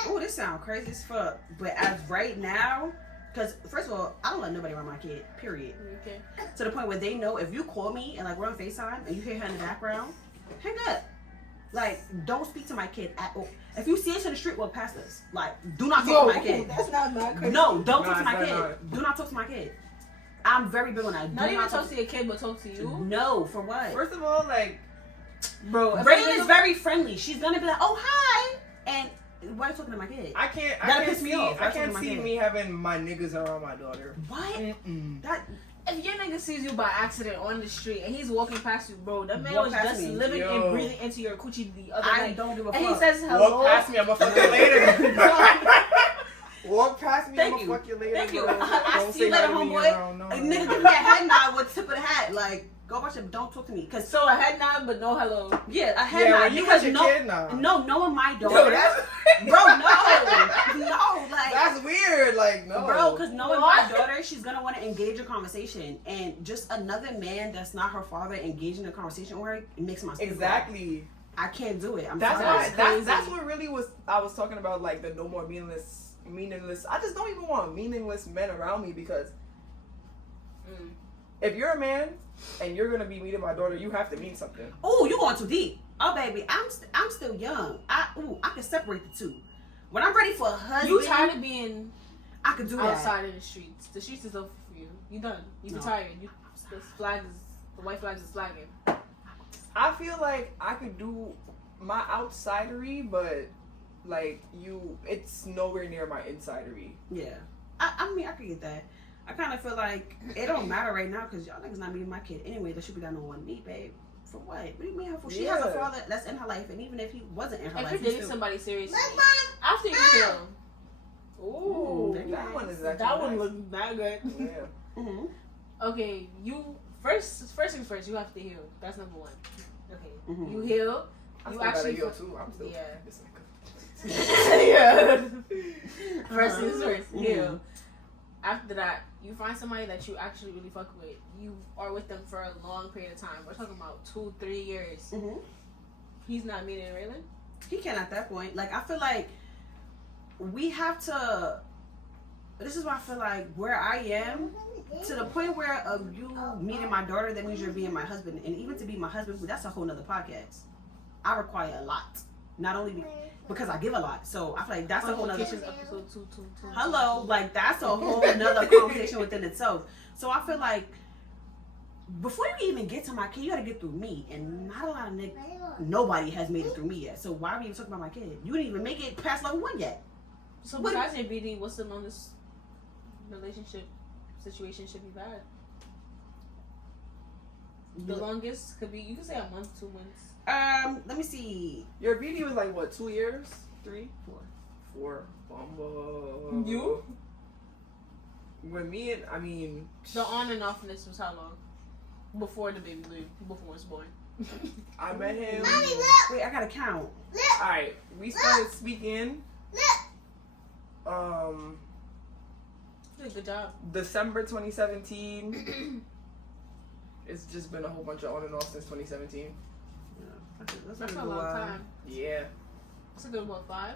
Oh, this sounds crazy as fuck. But as right now, because first of all, I don't let nobody around my kid. Period. Okay. To the point where they know if you call me and like we're on FaceTime and you hear her in the background, hang up. Like, don't speak to my kid at all. If you see us in the street, walk past us. Like, do not talk to my kid. That's not my crazy. No, don't talk Nah, to my it's kid. not. Do not talk to my kid. I'm very big on that. Not Do even talk to your kid, but talk to you. No, for what? First of all, like, Bro, Raylan is very friendly. She's gonna be like, "Oh hi," and why are you talking to my kid? I can't That'll see, piss me off. I That's can't what see my me having my niggas around my daughter. What? Mm-mm. That if your nigga sees you by accident on the street and he's walking past you, bro, that man Walk was past just me. living Yo. and breathing into your coochie the other I night. don't give a And he fuck. says hello. Walk past me, I'ma fuck you later. Walk past me, Thank I'ma you. fuck you later. Thank you. bro. I Don't see say you later, hi to me homeboy. around, no. Nigga, give me that head nod with tip of the hat. Like, go watch it. Don't talk to me. Cause So a head nod, but no hello. yeah, a head Yeah, nod when you because with your no, kid, nah. no, knowing my daughter, Yo, that's bro, no, like. that's weird. Like, no, Bro, because knowing What? my daughter, she's gonna want to engage in conversation, and just another man that's not her father engaging in a conversation with her, it makes my stomach exactly. hurt. I can't do it. I'm That's sorry. why. crazy. That's what really was. I was talking about like the no more meaningless. I just don't even want meaningless men around me because if you're a man and you're gonna be meeting my daughter, you have to mean something. Oh, you going too deep. Oh, baby, I'm still young. I can separate the two. When I'm ready for a husband, You tired of being I can do that. outside in the streets. The streets is over for you. You done. You No. tired. You the white flags is flagging. I feel like I could do my outsidery, but like it's nowhere near my insidery. Yeah, I mean I can get that. I kind of feel like it don't matter right now because y'all niggas not meeting my kid anyway. That should be done on one me, babe. For what? What do you mean her for? She has a Yeah. father that's in her life, and even if he wasn't in her If life, you're he's dating still- somebody seriously, Look, Mom. after you heal, Ooh, that one is actually that one nice. looks that good. Yeah. Mm-hmm. Okay, you first things first. You have to heal. That's number one. Okay, Mhm. you heal. I You still gotta actually heal too. I'm still. Yeah. This nigga. Yeah. First things first. Mhm. Heal. After that, you find somebody that you actually really fuck with. You are with them for a long period of time. We're talking about 2-3 years. Mm-hmm. He's not meeting Raylan. He can at that point. Like, I feel like we have to. This is why I feel like where I am, to the point where you meeting my daughter, that means you're being my husband. And even to be my husband, that's a whole nother podcast. I require a lot. Not only because I give a lot. So I feel like that's a whole nother. Episode 2. Hello, like that's a whole nother conversation within itself. So I feel like before you even get to my kid, you gotta get through me. And not a lot of nobody has made it through me yet. So why are we even talking about my kid? You didn't even make it past level 1 yet. So besides your BD, what's the longest relationship situationship you've had? The longest could be, you can say a month, 2 months. Let me see. Your BD was like what? 2 years? 3? 4. 4. Bumbo. You? With me, I mean, The on and offness was how long? Before the baby blew, before it was born. I met him. Mommy, look. Wait, I gotta count. Alright, we started speaking. Good job. December 2017. It's just been a whole bunch of on and off since 2017. That's a long time. Yeah. That's a good, what, 5?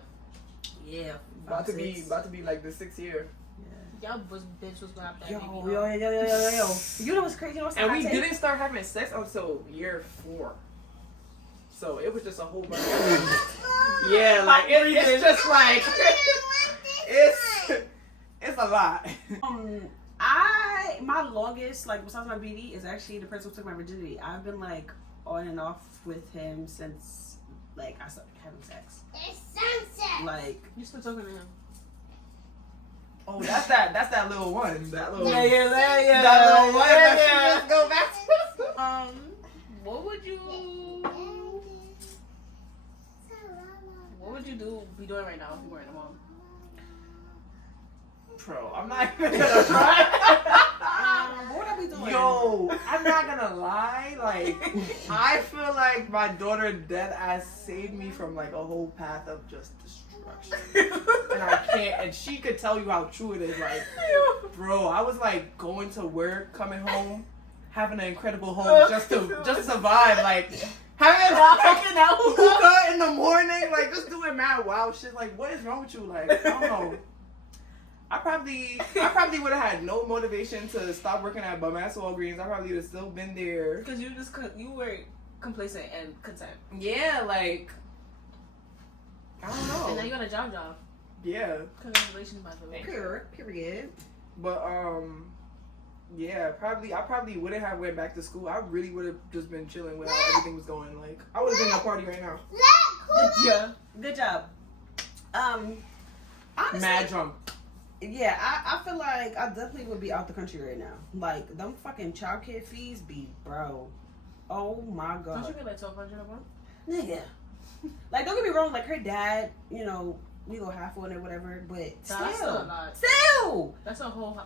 Yeah. About to be like the 6th year. Y'all bitch was gonna have that Yo, baby. yo. You know what's crazy? You know what's And we hot take? didn't start having sex until year 4. So it was just a whole bunch of yeah, like it's just like it's a lot. My longest, like besides my BD, is actually the person who took my virginity. I've been like on and off with him since like I started having sex. It's sunset. Like You still talking to him? Oh, that's that little one. That little Yeah. that little one that she just go back to. What would you be doing right now if you weren't a mom? Bro, I'm not even gonna try. what would I be doing? Yo, I'm not gonna lie. Like, I feel like my daughter dead ass saved me from like a whole path of just destruction. And I can't. And she could tell you how true it is. Like, bro, I was like going to work, coming home, having an incredible home just to survive. Like, having hookah in the morning, like just doing mad wild shit. Like, what is wrong with you? Like, I don't know. I probably would have had no motivation to stop working at bum ass Walgreens. I probably would have still been there. Because you were complacent and content. Yeah, like I don't know. And now you got a job. Yeah, Congratulations, by the way. Period. but yeah, I probably wouldn't have went back to school. I really would have just been chilling with how everything was going. Like I would have been at a party right now. Yeah. Good job. Honestly, Mad drunk. yeah, I feel like I definitely would be out the country right now. Like them fucking childcare fees be bro. Oh my god. Don't you get like $1,200 a month? Nigga. Like, don't get me wrong, like, her dad, you know, we go half on it, whatever, but That's still. a lot. Still! That's a whole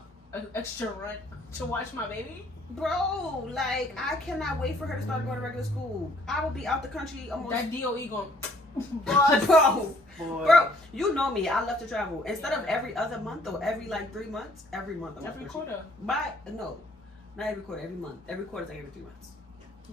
extra rent to watch my baby. Bro, like, I cannot wait for her to start going to regular school. I will be out the country almost. That DOE going. Bro, Boy. bro, you know me. I love to travel. Instead of every other month or every, like, 3 months, every month. I'm out the Every country. quarter. No, not every quarter, every month. Every quarter is like every 3 months.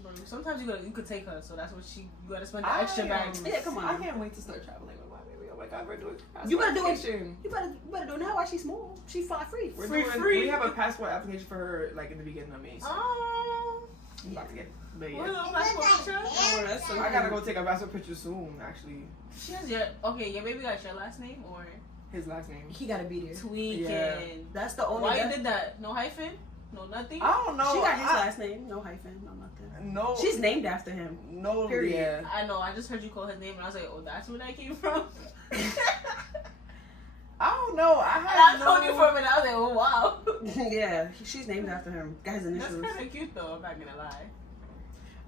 Bro, sometimes you could take her, so that's what you gotta spend the extra bag. Yeah, come on. I can't wait to start traveling with my baby. Oh my god, we're doing. You better do it. application. You better do it now while she's small. She's fly free. We're Free. We have a passport application for her like in the beginning of May. So Oh. I'm about to get. But What yeah. a passport picture? Oh, that's so I gotta go take a passport picture soon. Actually, She has your baby got your last name or his last name. He gotta be there. tweaking? Yeah. That's the only. Why you did that? No hyphen? No nothing? I don't know. She got his last name, no hyphen, no nothing. No. She's named after him. no. Period. Yeah. I know. I just heard you call his name and I was like, oh, that's where that came from. I don't know. I And had I told you for a minute. I was like, oh wow. Yeah, she's named after him. Got his That's initials. kind of cute though. I'm not gonna lie.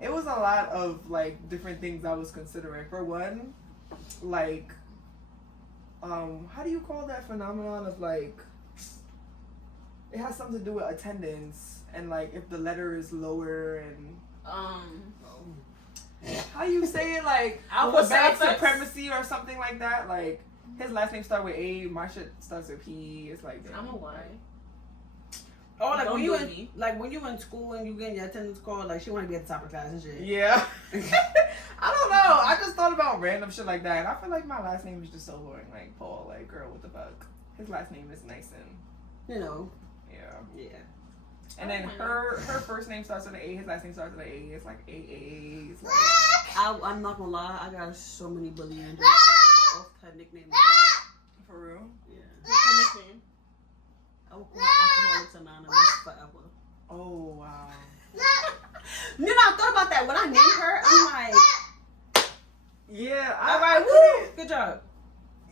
It was a lot of like different things I was considering. For one, like how do you call that phenomenon of like, it has something to do with attendance and like if the letter is lower and how you say it, like white supremacy or something like that. Like his last name starts with A, my shit starts with P. It's like I don't know why. Oh, like when you in school and you get your attendance call, like she want to be at the top of the class and shit. Yeah. I don't know. I just thought about random shit like that, and I feel like my last name is just so boring. Like Paul, like girl, what the fuck? His last name is nice and yeah. And then her first name starts with an A. His last name starts with an A. It's like A. It's like I'm not gonna lie. I got so many bullying. Both her nicknames. For real? Yeah. Her nickname. I will call Alcoholics Anonymous forever. Oh wow. You know, I thought about that when I named her. I'm like, yeah. all right, woo, good job.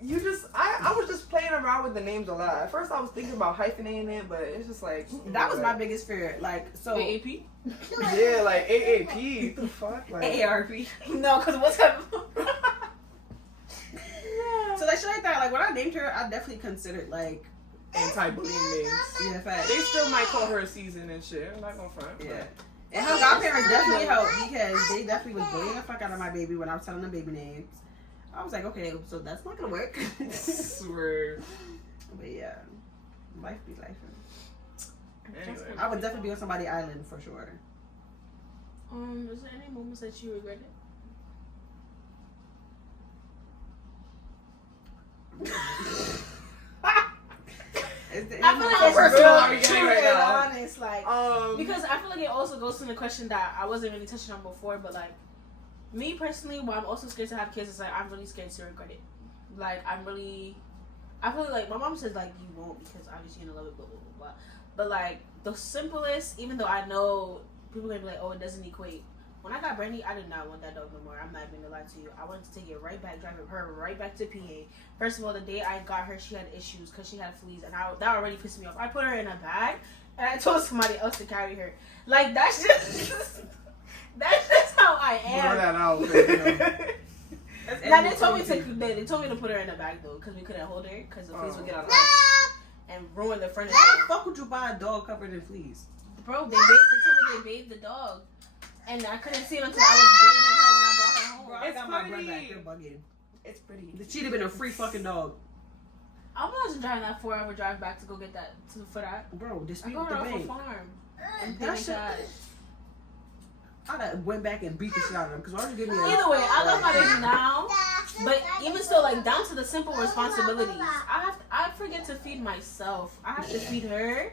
You just, I was just playing around with the names a lot. At first, I was thinking about hyphenating it, but it's just like that was my biggest fear. Like so. AAP. Yeah, like AAP. The fuck, like AARP. No, because what's up? So like shit like that. Like when I named her, I definitely considered like anti-bullying names. Yeah, fact. They still might call her a season and shit. I'm not gonna front. Yeah. And her godparents definitely helped because they definitely was bullying the fuck out of my baby when I was telling them baby names. I was like, okay, so that's not gonna work. Swear. But yeah, life be life. Anyway. I would definitely be on somebody's island for sure. Is there any moments that you regretted? I feel like it's real true and honest, like because I feel like it also goes to the question that I wasn't really touching on before, but like me personally, while I'm also scared to have kids, it's like I'm really scared to regret it. Like I feel like my mom says like you won't because obviously you're gonna love it, blah blah blah blah. But like the simplest, even though I know people are gonna be like, oh, it doesn't equate. When I got Brandy, I did not want that dog no more. I'm not even gonna lie to you. I wanted to take it right back, drive her right back to PA. First of all, the day I got her, she had issues because she had fleas, and that already pissed me off. I put her in a bag, and I told somebody else to carry her. Like that's just how I am. Blur that out. Now they told me to put her in a bag though, because we couldn't hold her because the fleas would get on us and ruin the furniture. How the fuck would you buy a dog covered in fleas? Bro, they told me they bathed the dog. And I couldn't see it until I was bathing her when I brought her home. Bro, I got my bread back. You're bugging. It's pretty. She'd have been a free fucking dog. I wasn't driving that 4-hour drive back to go get that for that. Bro, dispute I with the got her off bank. a farm. That shit. I went back and beat the shit out of them because why would you give me a... Either way, I love my baby now, but even still, like down to the simple responsibilities. I forget to feed myself. I have to feed her.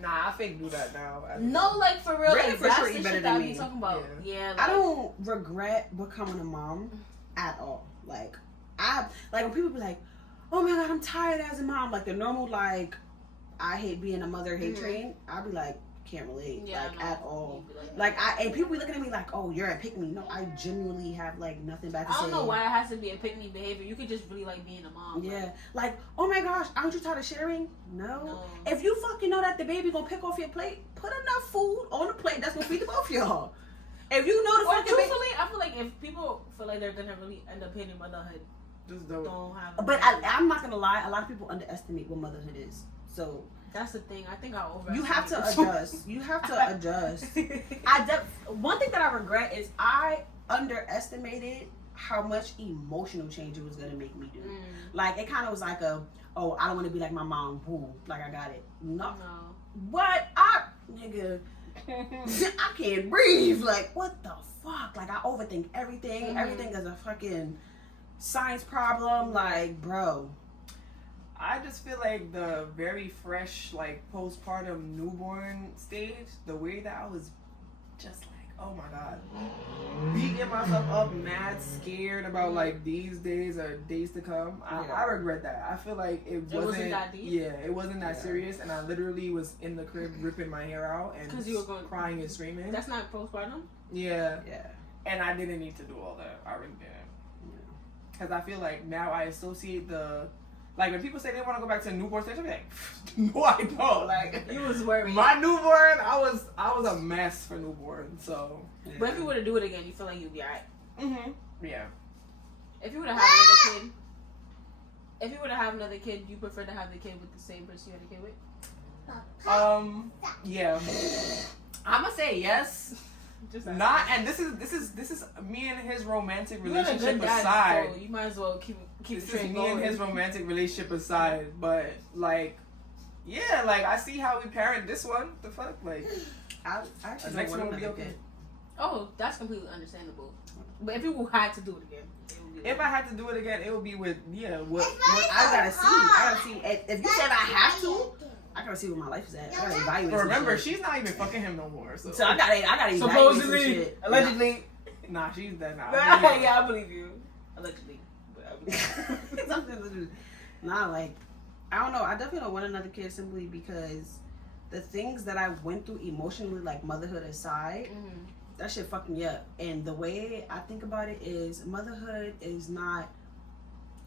Nah, I think do that now. No, like for real, Brandon like for that's sure the eat better shit than that I me. be talking about. Yeah, like, I don't regret becoming a mom at all. Like when people be like, "Oh my god, I'm tired as a mom," like the normal like, I hate being a mother hate train. I'll be like, can't relate, at all. And people be looking at me like, "Oh, you're a pick me." No, I genuinely have like nothing bad to say. I don't know why it has to be a pick me behavior. You could just really like being a mom. Yeah, like, oh my gosh, aren't you tired of sharing? No. If you fucking know that the baby gonna pick off your plate, put enough food on the plate that's gonna feed the both of y'all. If you know the fucking truthfully, I feel like if people feel like they're gonna really end up hating motherhood, just don't have. But I'm not gonna lie, a lot of people underestimate what motherhood is. So that's the thing. I think I overestimate. You have to adjust. You have to adjust. One thing that I regret is I underestimated how much emotional change it was gonna make me do. Like it kind of was like I don't want to be like my mom. Boom, like I got it. No. What? Nigga, I can't breathe. Like what the fuck? Like I overthink everything. Everything is a fucking science problem. Like bro. I just feel like the very fresh, like, postpartum newborn stage, the way that I was just like, oh my god, beating myself up, mad scared about, like, these days or days to come. I regret that. I feel like it wasn't that deep? Yeah, it wasn't that serious, and I literally was in the crib ripping my hair out and you were crying and screaming. That's not postpartum? Yeah. And I didn't need to do all that. I really didn't. Because I feel like now I associate like when people say they want to go back to the newborn stage, I'm like, no, I don't. Like you was worried. My newborn, I was a mess for newborn. So, but if you were to do it again, you feel like you'd be alright. Yeah. If you would have had another kid, If you were to have another kid, you prefer to have the kid with the same person you had a kid with? Yeah. I'm gonna say yes. Just not, and this is me and his romantic You're a good relationship dad, aside. so you might as well keep This the is train me going. and his romantic relationship aside, but like, yeah, like I see how we parent this one. The fuck, like, I actually the next don't one want will be another okay. kid. Oh, that's completely understandable. But if you had to do it again, it would be If I had to do it again, it would be with what I gotta see. If you said I have to, I gotta see where my life is at. I gotta evaluate. But remember, some shit. she's not even fucking him no more. So, I gotta evaluate some supposedly, shit. allegedly. nah, she's dead now. Yeah, I believe you. Allegedly. But I believe you. Nah, like, I don't know. I definitely don't want another kid simply because the things that I went through emotionally, like motherhood aside, that shit fucked me up. And the way I think about it is motherhood is not,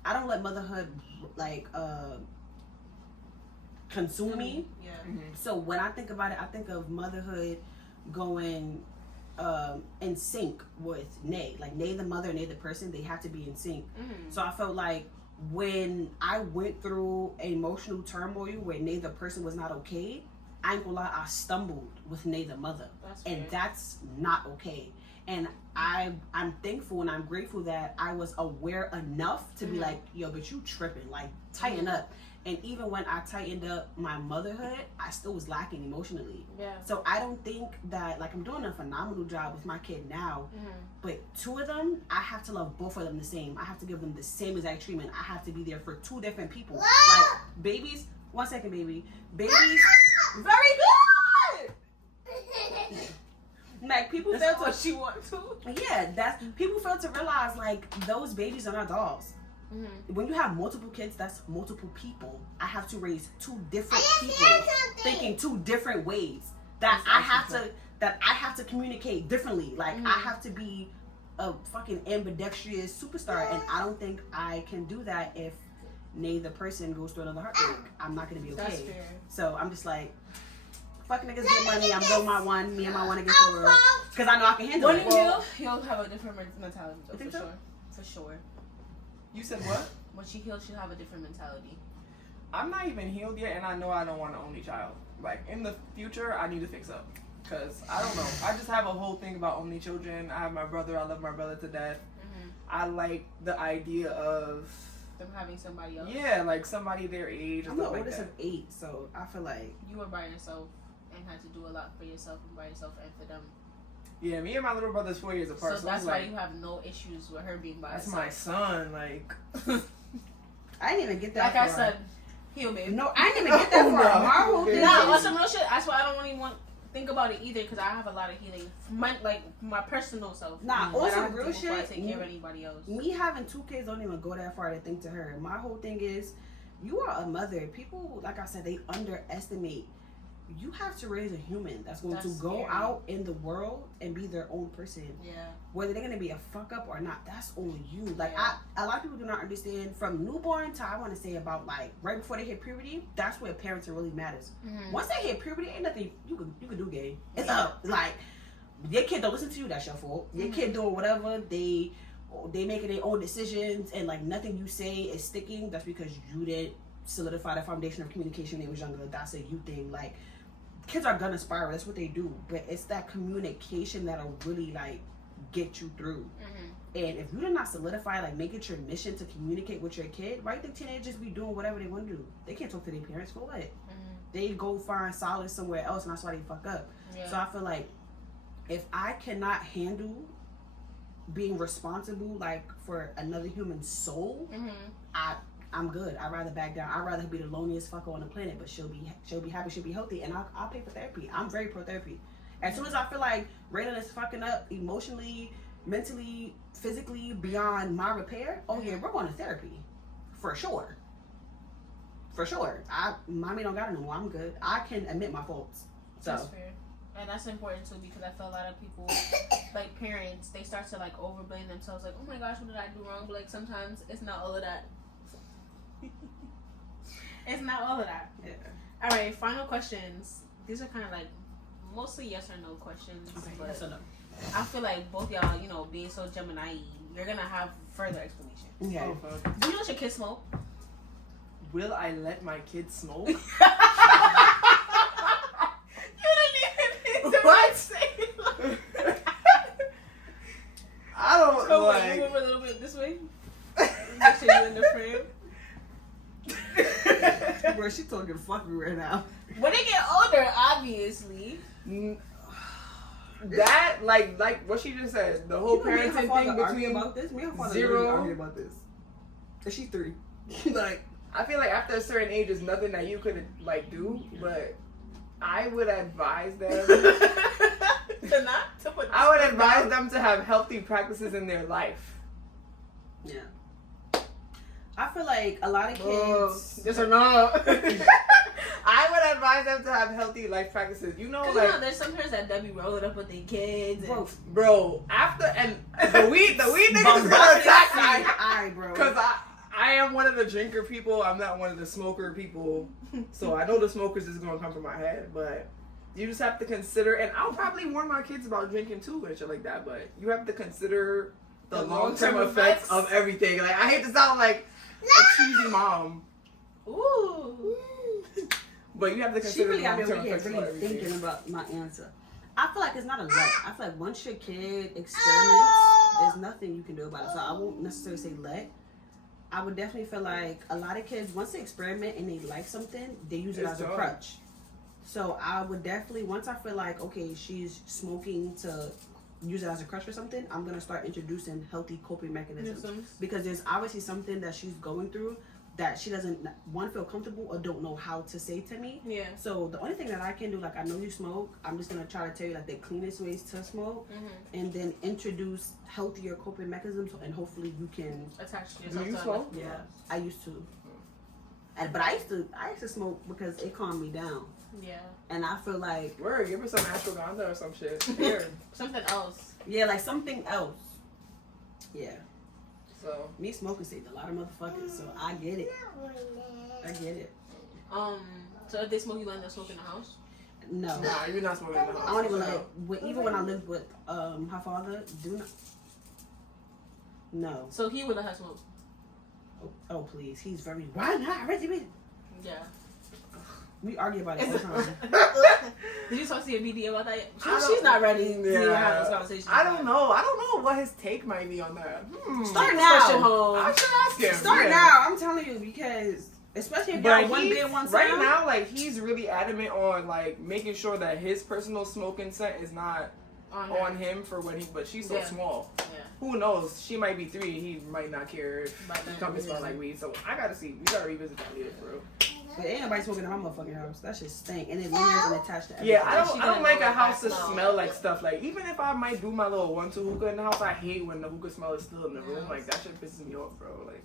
I don't let motherhood like consume me. Yeah. So when I think about it, I think of motherhood going in sync with Nay. Like Nay the mother, Nay the person, they have to be in sync. So I felt like when I went through emotional turmoil where Nay the person was not okay, I ain't gonna lie, I stumbled with Nay the mother. That's not okay. And I'm thankful and I'm grateful that I was aware enough to be like, yo, but you tripping, like tighten up. And even when I tightened up my motherhood, I still was lacking emotionally. Yeah. So I don't think that, like, I'm doing a phenomenal job with my kid now, but two of them, I have to love both of them the same. I have to give them the same exact treatment. I have to be there for two different people. Like, babies, 1 second, baby. Babies, very good! Like, people fail to... what she wants to. Yeah, people fail to realize, like, those babies are not dolls. When you have multiple kids, that's multiple people. I have to raise two different people thinking two different ways. That I have to communicate differently. Like I have to be a fucking ambidextrous superstar, and I don't think I can do that if Nay the person goes through another heartbreak. I'm not gonna be okay. That's fair. So I'm just like, fuck niggas get money. I'm doing my one. Me and my one against the world because I know I can handle it. He'll have a different mentality. Though, You think for so? sure. For sure. You said what? When she heals, she'll have a different mentality. I'm not even healed yet, and I know I don't want an only child. Like, in the future, I need to fix up. Because, I don't know. I just have a whole thing about only children. I have my brother. I love my brother to death. I like the idea of... them having somebody else. Yeah, like somebody their age. I'm the oldest of 8, so I feel like... You were by yourself and had to do a lot for yourself and by yourself and for them. Yeah, me and my little brother's 4 years apart. So that's why you have no issues with her being by herself. That's my son, like... I didn't even get that like far. I said, heal baby. No, I didn't even get that far. My whole thing Nah, on is... some real shit. That's why I don't even think about it either, because I have a lot of healing. My personal self. Nah, that I also have to real do before I shit, take care of anybody else. Me having 2 kids don't even go that far to think to her. My whole thing is, you are a mother. People, like I said, they underestimate. You have to raise a human that's going to go out in the world and be their own person. Yeah. Whether they're going to be a fuck up or not, that's on you. Like, a lot of people do not understand from newborn to, I want to say, about like right before they hit puberty, that's where parenting really matters. Once they hit puberty, ain't nothing you could do, gay. It's up. Like, your kid don't listen to you, that's your fault. Your kid doing whatever, they making their own decisions, and like nothing you say is sticking. That's because you didn't solidify the foundation of communication when they was younger. That's a you thing. Like, kids are gonna spiral, that's what they do, but it's that communication that'll really like get you through. And if you did not solidify, like, make it your mission to communicate with your kid, right? The teenagers be doing whatever they want to do. They can't talk to their parents for what? They go find solace somewhere else, and that's why they fuck up. So I feel like if I cannot handle being responsible, like, for another human soul, I'm good. I'd rather back down. I'd rather be the loneliest fucker on the planet, but she'll be happy, she'll be healthy, and I'll pay for therapy. I'm very pro therapy. As soon as I feel like Raylan is fucking up emotionally, mentally, physically, beyond my repair, oh yeah, we're going to therapy. For sure. For sure. Mommy don't got it no more. I'm good. I can admit my faults. So. That's fair. And that's important too, because I feel a lot of people, like parents, they start to like overblame themselves, like, oh my gosh, what did I do wrong? But like sometimes it's not all of that. It's not all of that. Yeah. All right, final questions. These are kind of like mostly yes or no questions. Okay, but yes or no. I feel like both y'all, being so Gemini, you're gonna have further explanation. Okay. Do you let your kids smoke? will I let my kids smoke? You didn't even need to What? say it. I don't Go like. away. You move a little bit this way. Make sure you're in the frame. Bro, she talking fucking right now. When they get older, obviously. That like what she just said, the whole parenting thing between about this. Me and her father 0 argued about this. Cause she's 3. like I feel like after a certain age, there's nothing that you could like do, but I would advise them. I would advise them to have healthy practices in their life. Yeah. I feel like a lot of kids. Yes or no? I would advise them to have healthy life practices. You know, like there's some parents that be rolling up with their kids. And bro, after and the weed niggas is gonna attack me. Alright, bro. Cause I am one of the drinker people. I'm not one of the smoker people. So I know the smokers is gonna come from my head, but you just have to consider. And I'll probably warn my kids about drinking too and shit like that. But you have to consider the long-term effects of everything. Like I hate to sound like a cheesy mom. Ooh. But you have to She consider really the out long-term here effects of really everything. thinking about my answer. I feel like it's not a let. I feel like once your kid experiments, there's nothing you can do about it. So I won't necessarily say let. I would definitely feel like a lot of kids, once they experiment and they like something, they use it as a crutch. So I would definitely, once I feel like, okay, she's smoking to use it as a crutch for something, I'm going to start introducing healthy coping mechanisms. Because there's obviously something that she's going through that she doesn't, one, feel comfortable or don't know how to say to me. Yeah. So the only thing that I can do, like, I know you smoke, I'm just going to try to tell you, like, the cleanest ways to smoke, and then introduce healthier coping mechanisms, and hopefully you can attach to Do yourself. you to smoke? yeah, I used to. But I used to smoke because it calmed me down. Yeah. And I feel like, Word, give her some ashwagandha or some shit. Here. Something else. yeah, like something else. Yeah. So Me smoking saved a lot of motherfuckers, so I get it. I get it. So if they smoke, you let them smoke in the house? No. nah, you're not smoking in the house. I don't even even when I lived with her father, do not. No. So he would let her smoke? Oh please, he's very. Why not? Reggie, Yeah. we argue about it all the time. Did you talk to your BD about that? I She's don't- not ready to Yeah. have this conversation. I don't know. I don't know what his take might be on that. Start Question now. home. I should ask him. Start yeah. now. I'm telling you, because especially if y'all But one he's- bid, one right sound. now, like he's really adamant on like making sure that his personal smoking scent is not on him for when he. But she's so Yeah. small. Yeah. Who knows? She might be 3. He might not care if But he then- come and smell like weed. So I gotta see. We gotta revisit that later, bro. But ain't nobody smoking in my motherfucking house. That shit stink, and it lingers and attached to everything. Yeah, I She don't didn't like know a what house to that smell. smell like stuff. Like even if I might do my little 1-2 hookah in the house, I hate when the hookah smell is still in the room. Like that shit pisses me off, bro. Like.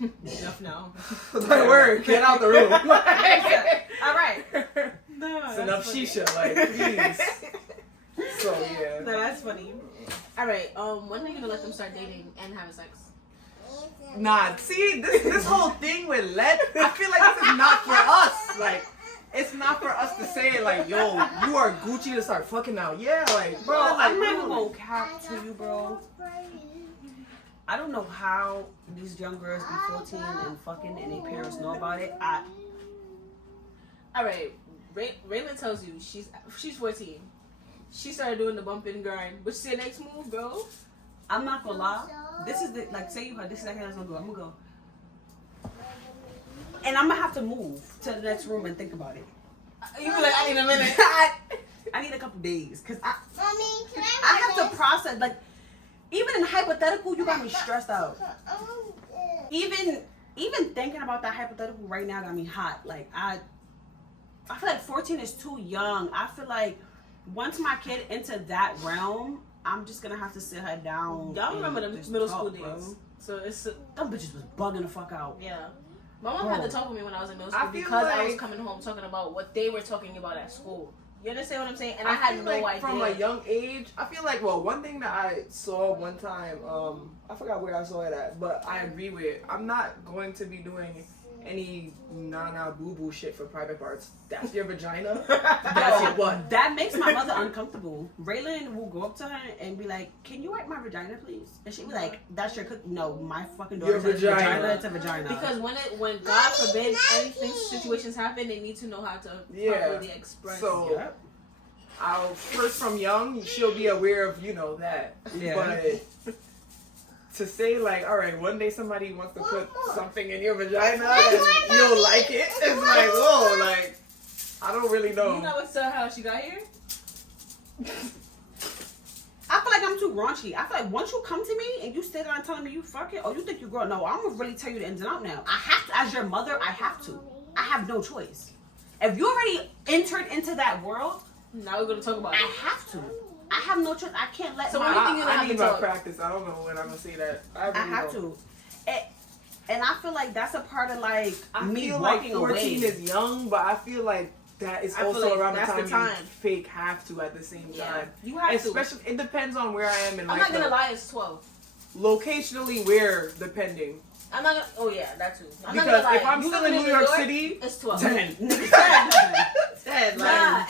Enough now. Like, word, get out the room. All right. No, It's enough shisha, like, please. So, yeah. No, that's funny. All right. When are you gonna let them start dating and having sex? Nah, see, this whole thing with let, I feel like this is not for us. Like, it's not for us to say, like, yo, you are Gucci to start fucking now. Yeah, like, bro, like, I'm not even gonna cap to you, bro. I don't know how these young girls be 14 and fucking and their parents know about it. All right. Raylan tells you she's 14. She started doing the bump and grind. What's your next move, bro? I'm not gonna lie. This is the, like, say you heard, this is like how it's gonna go. I'm gonna go. And I'm gonna have to move to the next room and think about it. You be like, I need a minute. I need a couple days, because I Mommy, can have to process, like, even in hypothetical, you got me stressed out. Even thinking about that hypothetical right now got me hot. Like, I feel like 14 is too young. I feel like once my kid into that realm, I'm just gonna have to sit her down. Y'all remember the and just middle talk, school bro. days? So it's Them bitches was bugging the fuck out. yeah. My mom had to talk with me when I was in middle I school feel because I was like- coming home talking about what they were talking about at school. You understand what I'm saying? And I I had feel no like idea. from a young age, I feel like, well, one thing that I saw one time, I forgot where I saw it at, but I agree with, I'm not going to be doing any nah boo boo shit for private parts. That's your vagina. That's your what? That makes my mother uncomfortable. Raylan will go up to her and be like, "Can you wipe my vagina, please?" And she'll be like, "That's your cook." No, my fucking daughter says vagina. It's a vagina. Because when God forbid anything situations happen, they need to know how to properly express. So. Yep. I'll first from young, she'll be aware of that. Yeah. But to say like, all right, one day somebody wants to put something in your vagina and you'll like it, it's like, whoa, like I don't really know. You know what's how she got here? I feel like I'm too raunchy. I feel like once you come to me and you sit there and telling me you fucking, or you think you grow, no, I'm gonna really tell you the ins and out now. I have to, as your mother, I have to. I have no choice. If you already entered into that world, now we're gonna talk about it. I have to. I have no choice. I can't let so my... I need my practice. I don't know when I'm gonna say that. I have to. And I feel like that's a part of like me feel walking like 14 away. is young, but I feel like that is also like around that's the time you fake have to at the same time. You have Especially, it depends on where I am in life. I'm not gonna lie, it's 12. Locationally, where, depending. I'm not gonna. Oh yeah, that too. I'm because not gonna lie. if I'm still in New York City, it's 12. 10. 10. 10. Nah,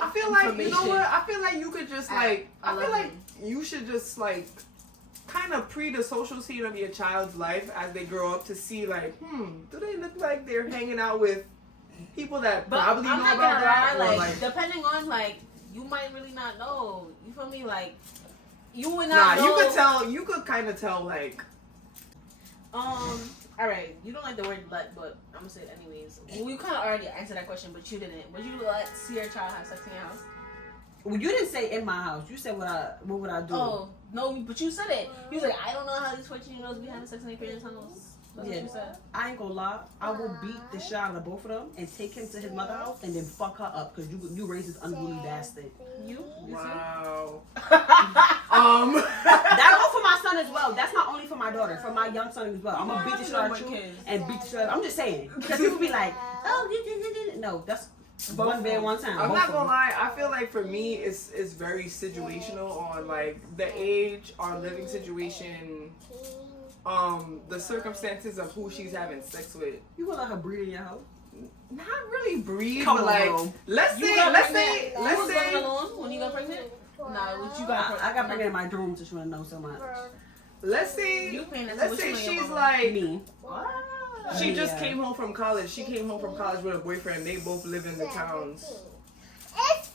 I feel like, you know what? I feel like you could just like, I feel like you should just like kind of pre the social scene of your child's life as they grow up to see like, do they look like they're hanging out with people that probably know about that? Lie, or like, depending on like, you might really not know. You feel me? Like, you would not know. You could tell, you could kind of tell like. Alright, you don't like the word let, but I'm gonna say it anyways. We kind of already answered that question, but you didn't. Would you see your child have sex in your house? Well, you didn't say in my house. You said what would I do? Oh, no, but you said it. You was like, I don't know how these 14-year-olds be having sex in their parents' house. That's what you said. I ain't gonna lie. I will beat the shit out of both of them and take him to his mother's house and then fuck her up because you raised this unruly bastard. You wow. That goes for my son as well. That's not only for my daughter, for my young son as well. I'm gonna beat the shit out of you and beat the shit out. I'm just saying because people be like, oh, no, that's one bed, one time. I'm not gonna lie. I feel like for me, it's very situational on like the age, our living situation. The circumstances of who she's having sex with. You gonna let her breed in your house? Not really breed, Come but on, like bro. let's say alone when you got pregnant. Nah, what you got? I got pregnant in my dorm, so she wanna know so much. Let's say she's like me. She just came home from college. She came home from college with a boyfriend. They both live in the towns. It's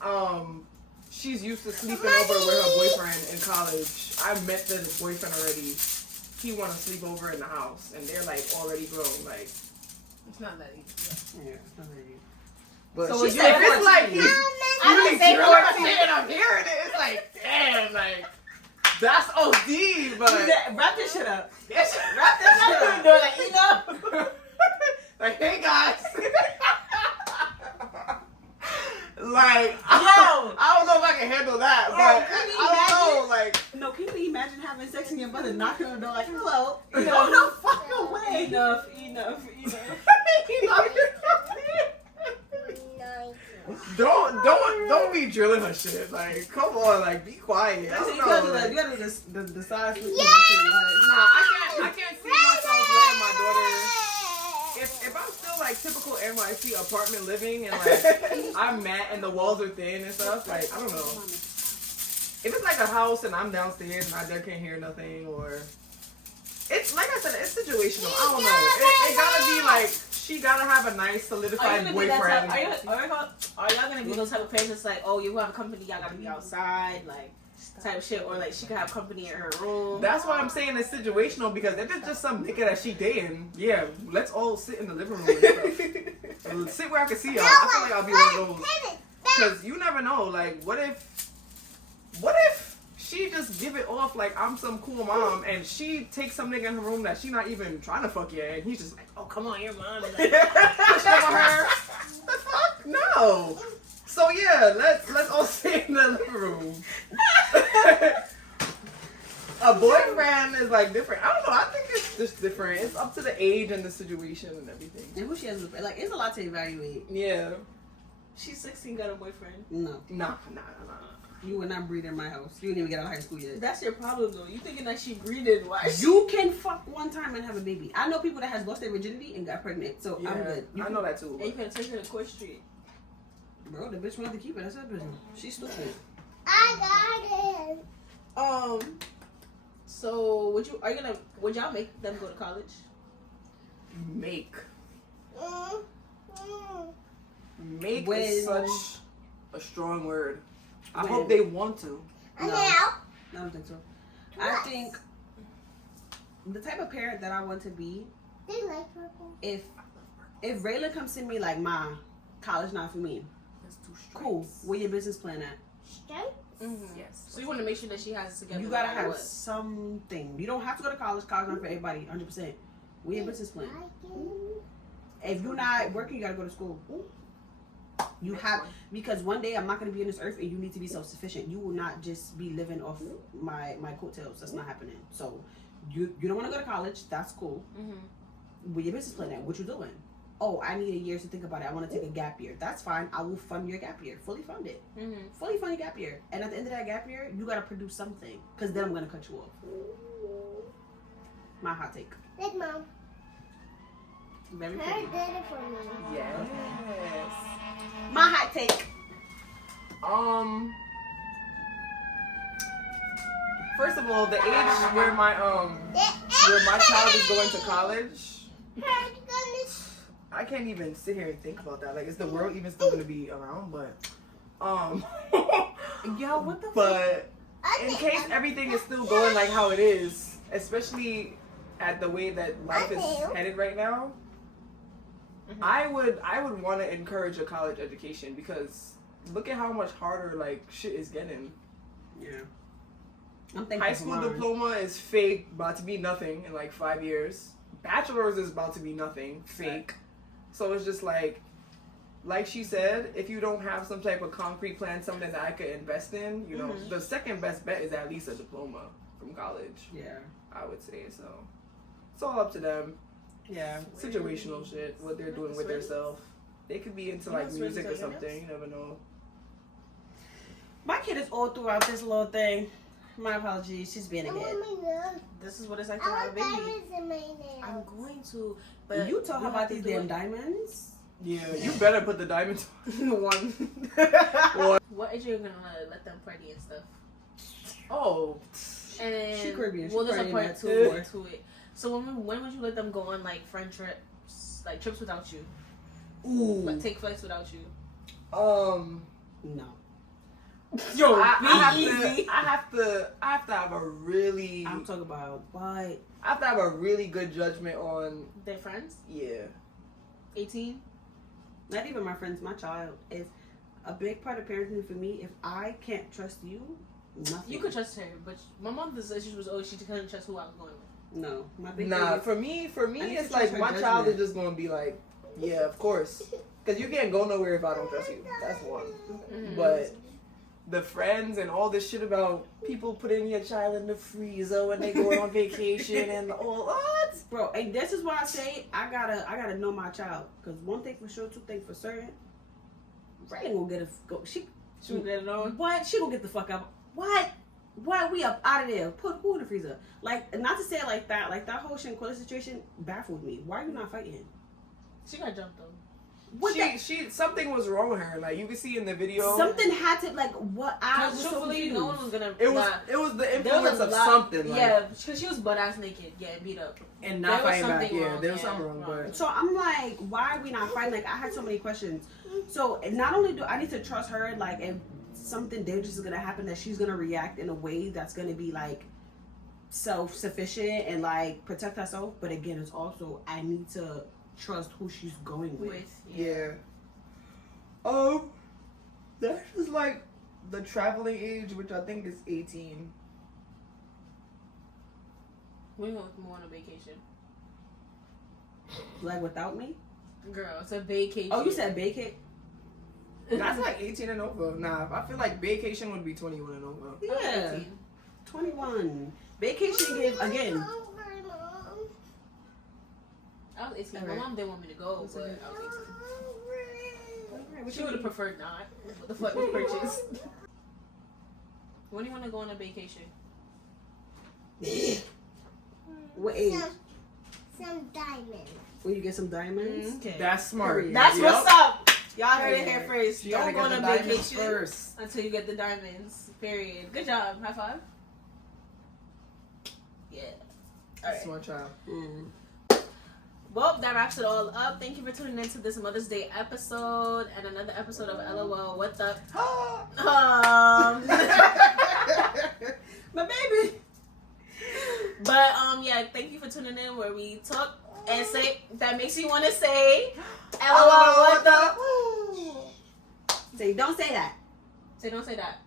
17. She's used to sleeping over with her boyfriend in college. I met the boyfriend already. He want to sleep over in the house, and they're like already grown. Like it's not that easy. Yeah, it's not that easy. But so she said it's like he's really 14 and I'm hearing it. It's like damn, like that's OD. But wrap this shit up. Wrap this shit up. Like, you know. Like, hey guys. Like, I don't know if I can handle that, but I don't know, like. No, can you imagine having sex and your mother knocking on the door like, hello? No, no fucking way. Enough. Don't be drilling her shit. Like, come on, like, be quiet. I don't know, you gotta decide. I can't see myself letting my daughter. If I'm still like typical NYC apartment living and like I'm mad and the walls are thin and stuff, like I don't know. If it's like a house and I'm downstairs and I just can't hear nothing, or it's like I said, it's situational. I don't know. It gotta be like she gotta have a nice solidified boyfriend. Are y'all gonna be those type of parents that's like, oh, you have company, y'all gotta be outside, like type of shit, or like she could have company in her room? That's why I'm saying it's situational, because if it's just some nigga that she dating, yeah, let's all sit in the living room and stuff. Sit where I can see y'all. I feel like I'll be one of those. Because you never know, like, what if she just give it off like I'm some cool mom and she takes some nigga in her room that she not even trying to fuck yet, and he's just like, oh, come on, your mom, and like, push up on her. The fuck? No. So yeah, let's all sit in the living room. A boyfriend is like different. I don't know. I think it's just different. It's up to the age and the situation and everything. And who she has, like, it's a lot to evaluate. Yeah. She's 16, got a boyfriend. No. Nah. You would not breed in my house. You didn't even get out of high school yet. That's your problem, though. You thinking that she breeded? Why? You can fuck one time and have a baby. I know people that has lost their virginity and got pregnant, so Yeah, I'm good. I know that too. And you can take her to Court Street. Bro, the bitch wanted to keep it. That's her business. She's stupid. I got it. So would y'all make them go to college? Make When- is such a strong word. I When- hope they want to. And No. now. I don't think so. I think the type of parent that I want to be, They like purple. if Raylan comes to me like, Ma, college not for me. That's too strong. Cool. Where your business plan at? Straight. Mm-hmm. Yes. So you want to make sure that she has it together. You no gotta matter have what. something. You don't have to go to college. College not for everybody, 100%. Where your business plan? If you're not working, you gotta go to school. You have, because one day I'm not gonna be on this earth and you need to be self-sufficient. You will not just be living off my coattails. That's not happening. So you don't want to go to college. That's cool. Mm-hmm. Where your business plan at? What you doing? Oh, I need a year to think about it. I want to take a gap year. That's fine. I will fund your gap year. Fully fund it. Mm-hmm. Fully fund your gap year. And at the end of that gap year, you gotta produce something. Cause then I'm gonna cut you off. My hot take. Like mom. Very Her pretty. did it for me. Yes. My hot take. First of all, the age where my child is going to college, Her goodness. I can't even sit here and think about that. Like, is the world even still gonna be around? But Yo, what the fuck? but in case everything is still going like how it is, especially at the way that life is headed right now, Mm-hmm. I would want to encourage a college education, because look at how much harder like shit is getting. Yeah. I'm thankful High for school mine. diploma is fake, about to be nothing in like 5 years. Bachelor's is about to be nothing, fake. So it's just like she said, if you don't have some type of concrete plan, something that I could invest in, you know, Mhm. the second best bet is at least a diploma from college, Yeah. I would say. So it's all up to them. Yeah. Situational shit, what they're doing with themselves. They could be into like music or something, you never know. My kid is all throughout this little thing. My apologies. She's being a I kid. want my nails. This is what it's like to I have a want baby. diamonds in my nails. I'm going to, but You told her we about have to these do damn it. diamonds. Yeah, you better put the diamonds on. One. What age are you gonna let them party and stuff? Oh. And She Caribbean. She well, there's a partying part at two 2 to it. So when would you let them go on like friend trips, like trips without you, Ooh. like take flights without you? No. Yo, I have to have a really I'm talking about what? I have to have a really good judgment on They're friends. 18. Not even my friends, my child. If a big part of parenting for me, if I can't trust you, nothing. You could trust her, but my mother's issue was always she couldn't trust who I was going with. No, my big Nah, thing for me I need it's to like trust her my child is judgment. just gonna be like, yeah, of course, because you can't go nowhere if I don't trust you. That's one. Mm-hmm. But the friends and all this shit about people putting your child in the freezer when they go on vacation and all what? bro, and this is why I say I gotta know my child. Cause one thing for sure, two things for certain. Raylan gonna get she gonna get it on. What? She gonna get the fuck up. What? Why we up out of there? Put who in the freezer? Like, not to say it like that. Like that whole Shanquella situation baffled me. Why are you not fighting? She got jumped though. What She something was wrong with her. Like you can see in the video. Something had to like what I was Because so truthfully, confused. no one was gonna. It was the There was influence a of lot- something. Like, Yeah, because she was butt ass naked, getting beat up. and There not was fighting back. something Yeah, wrong, there was yeah, something wrong. wrong. But So I'm like, why are we not fighting? Like I had so many questions. So not only do I need to trust her, like if something dangerous is gonna happen, that she's gonna react in a way that's gonna be like self-sufficient and like protect herself. But again, it's also I need to trust who she's going with. yeah. That's just like the traveling age, which I think is 18. We went more on a vacation. Like without me. Girl, it's a vacation. Oh, you said vacate? That's like 18 and over. Nah, I feel like vacation would be 21 and over. Yeah. 21. Vacation give again. Hungry, Mom. I was 18. My Alright. mom didn't want me to go, but I was 18. Hungry. She would have preferred not. What the fuck was purchased? When do you want to go on a vacation? What age? Some diamonds. When you get some diamonds? Okay. That's smart. That's Yep. what's up. Y'all heard it here first. You Don't gotta go on get a the diamonds vacation first. until you get the diamonds. Period. Good job. High five. Yeah. Alright. Smart child. Well, that wraps it all up. Thank you for tuning in to this Mother's Day episode and another episode of LOL What's Up. My baby. But yeah, thank you for tuning in where we talk and say that makes you want to say LOL what the. Say, don't say that. Say don't say that.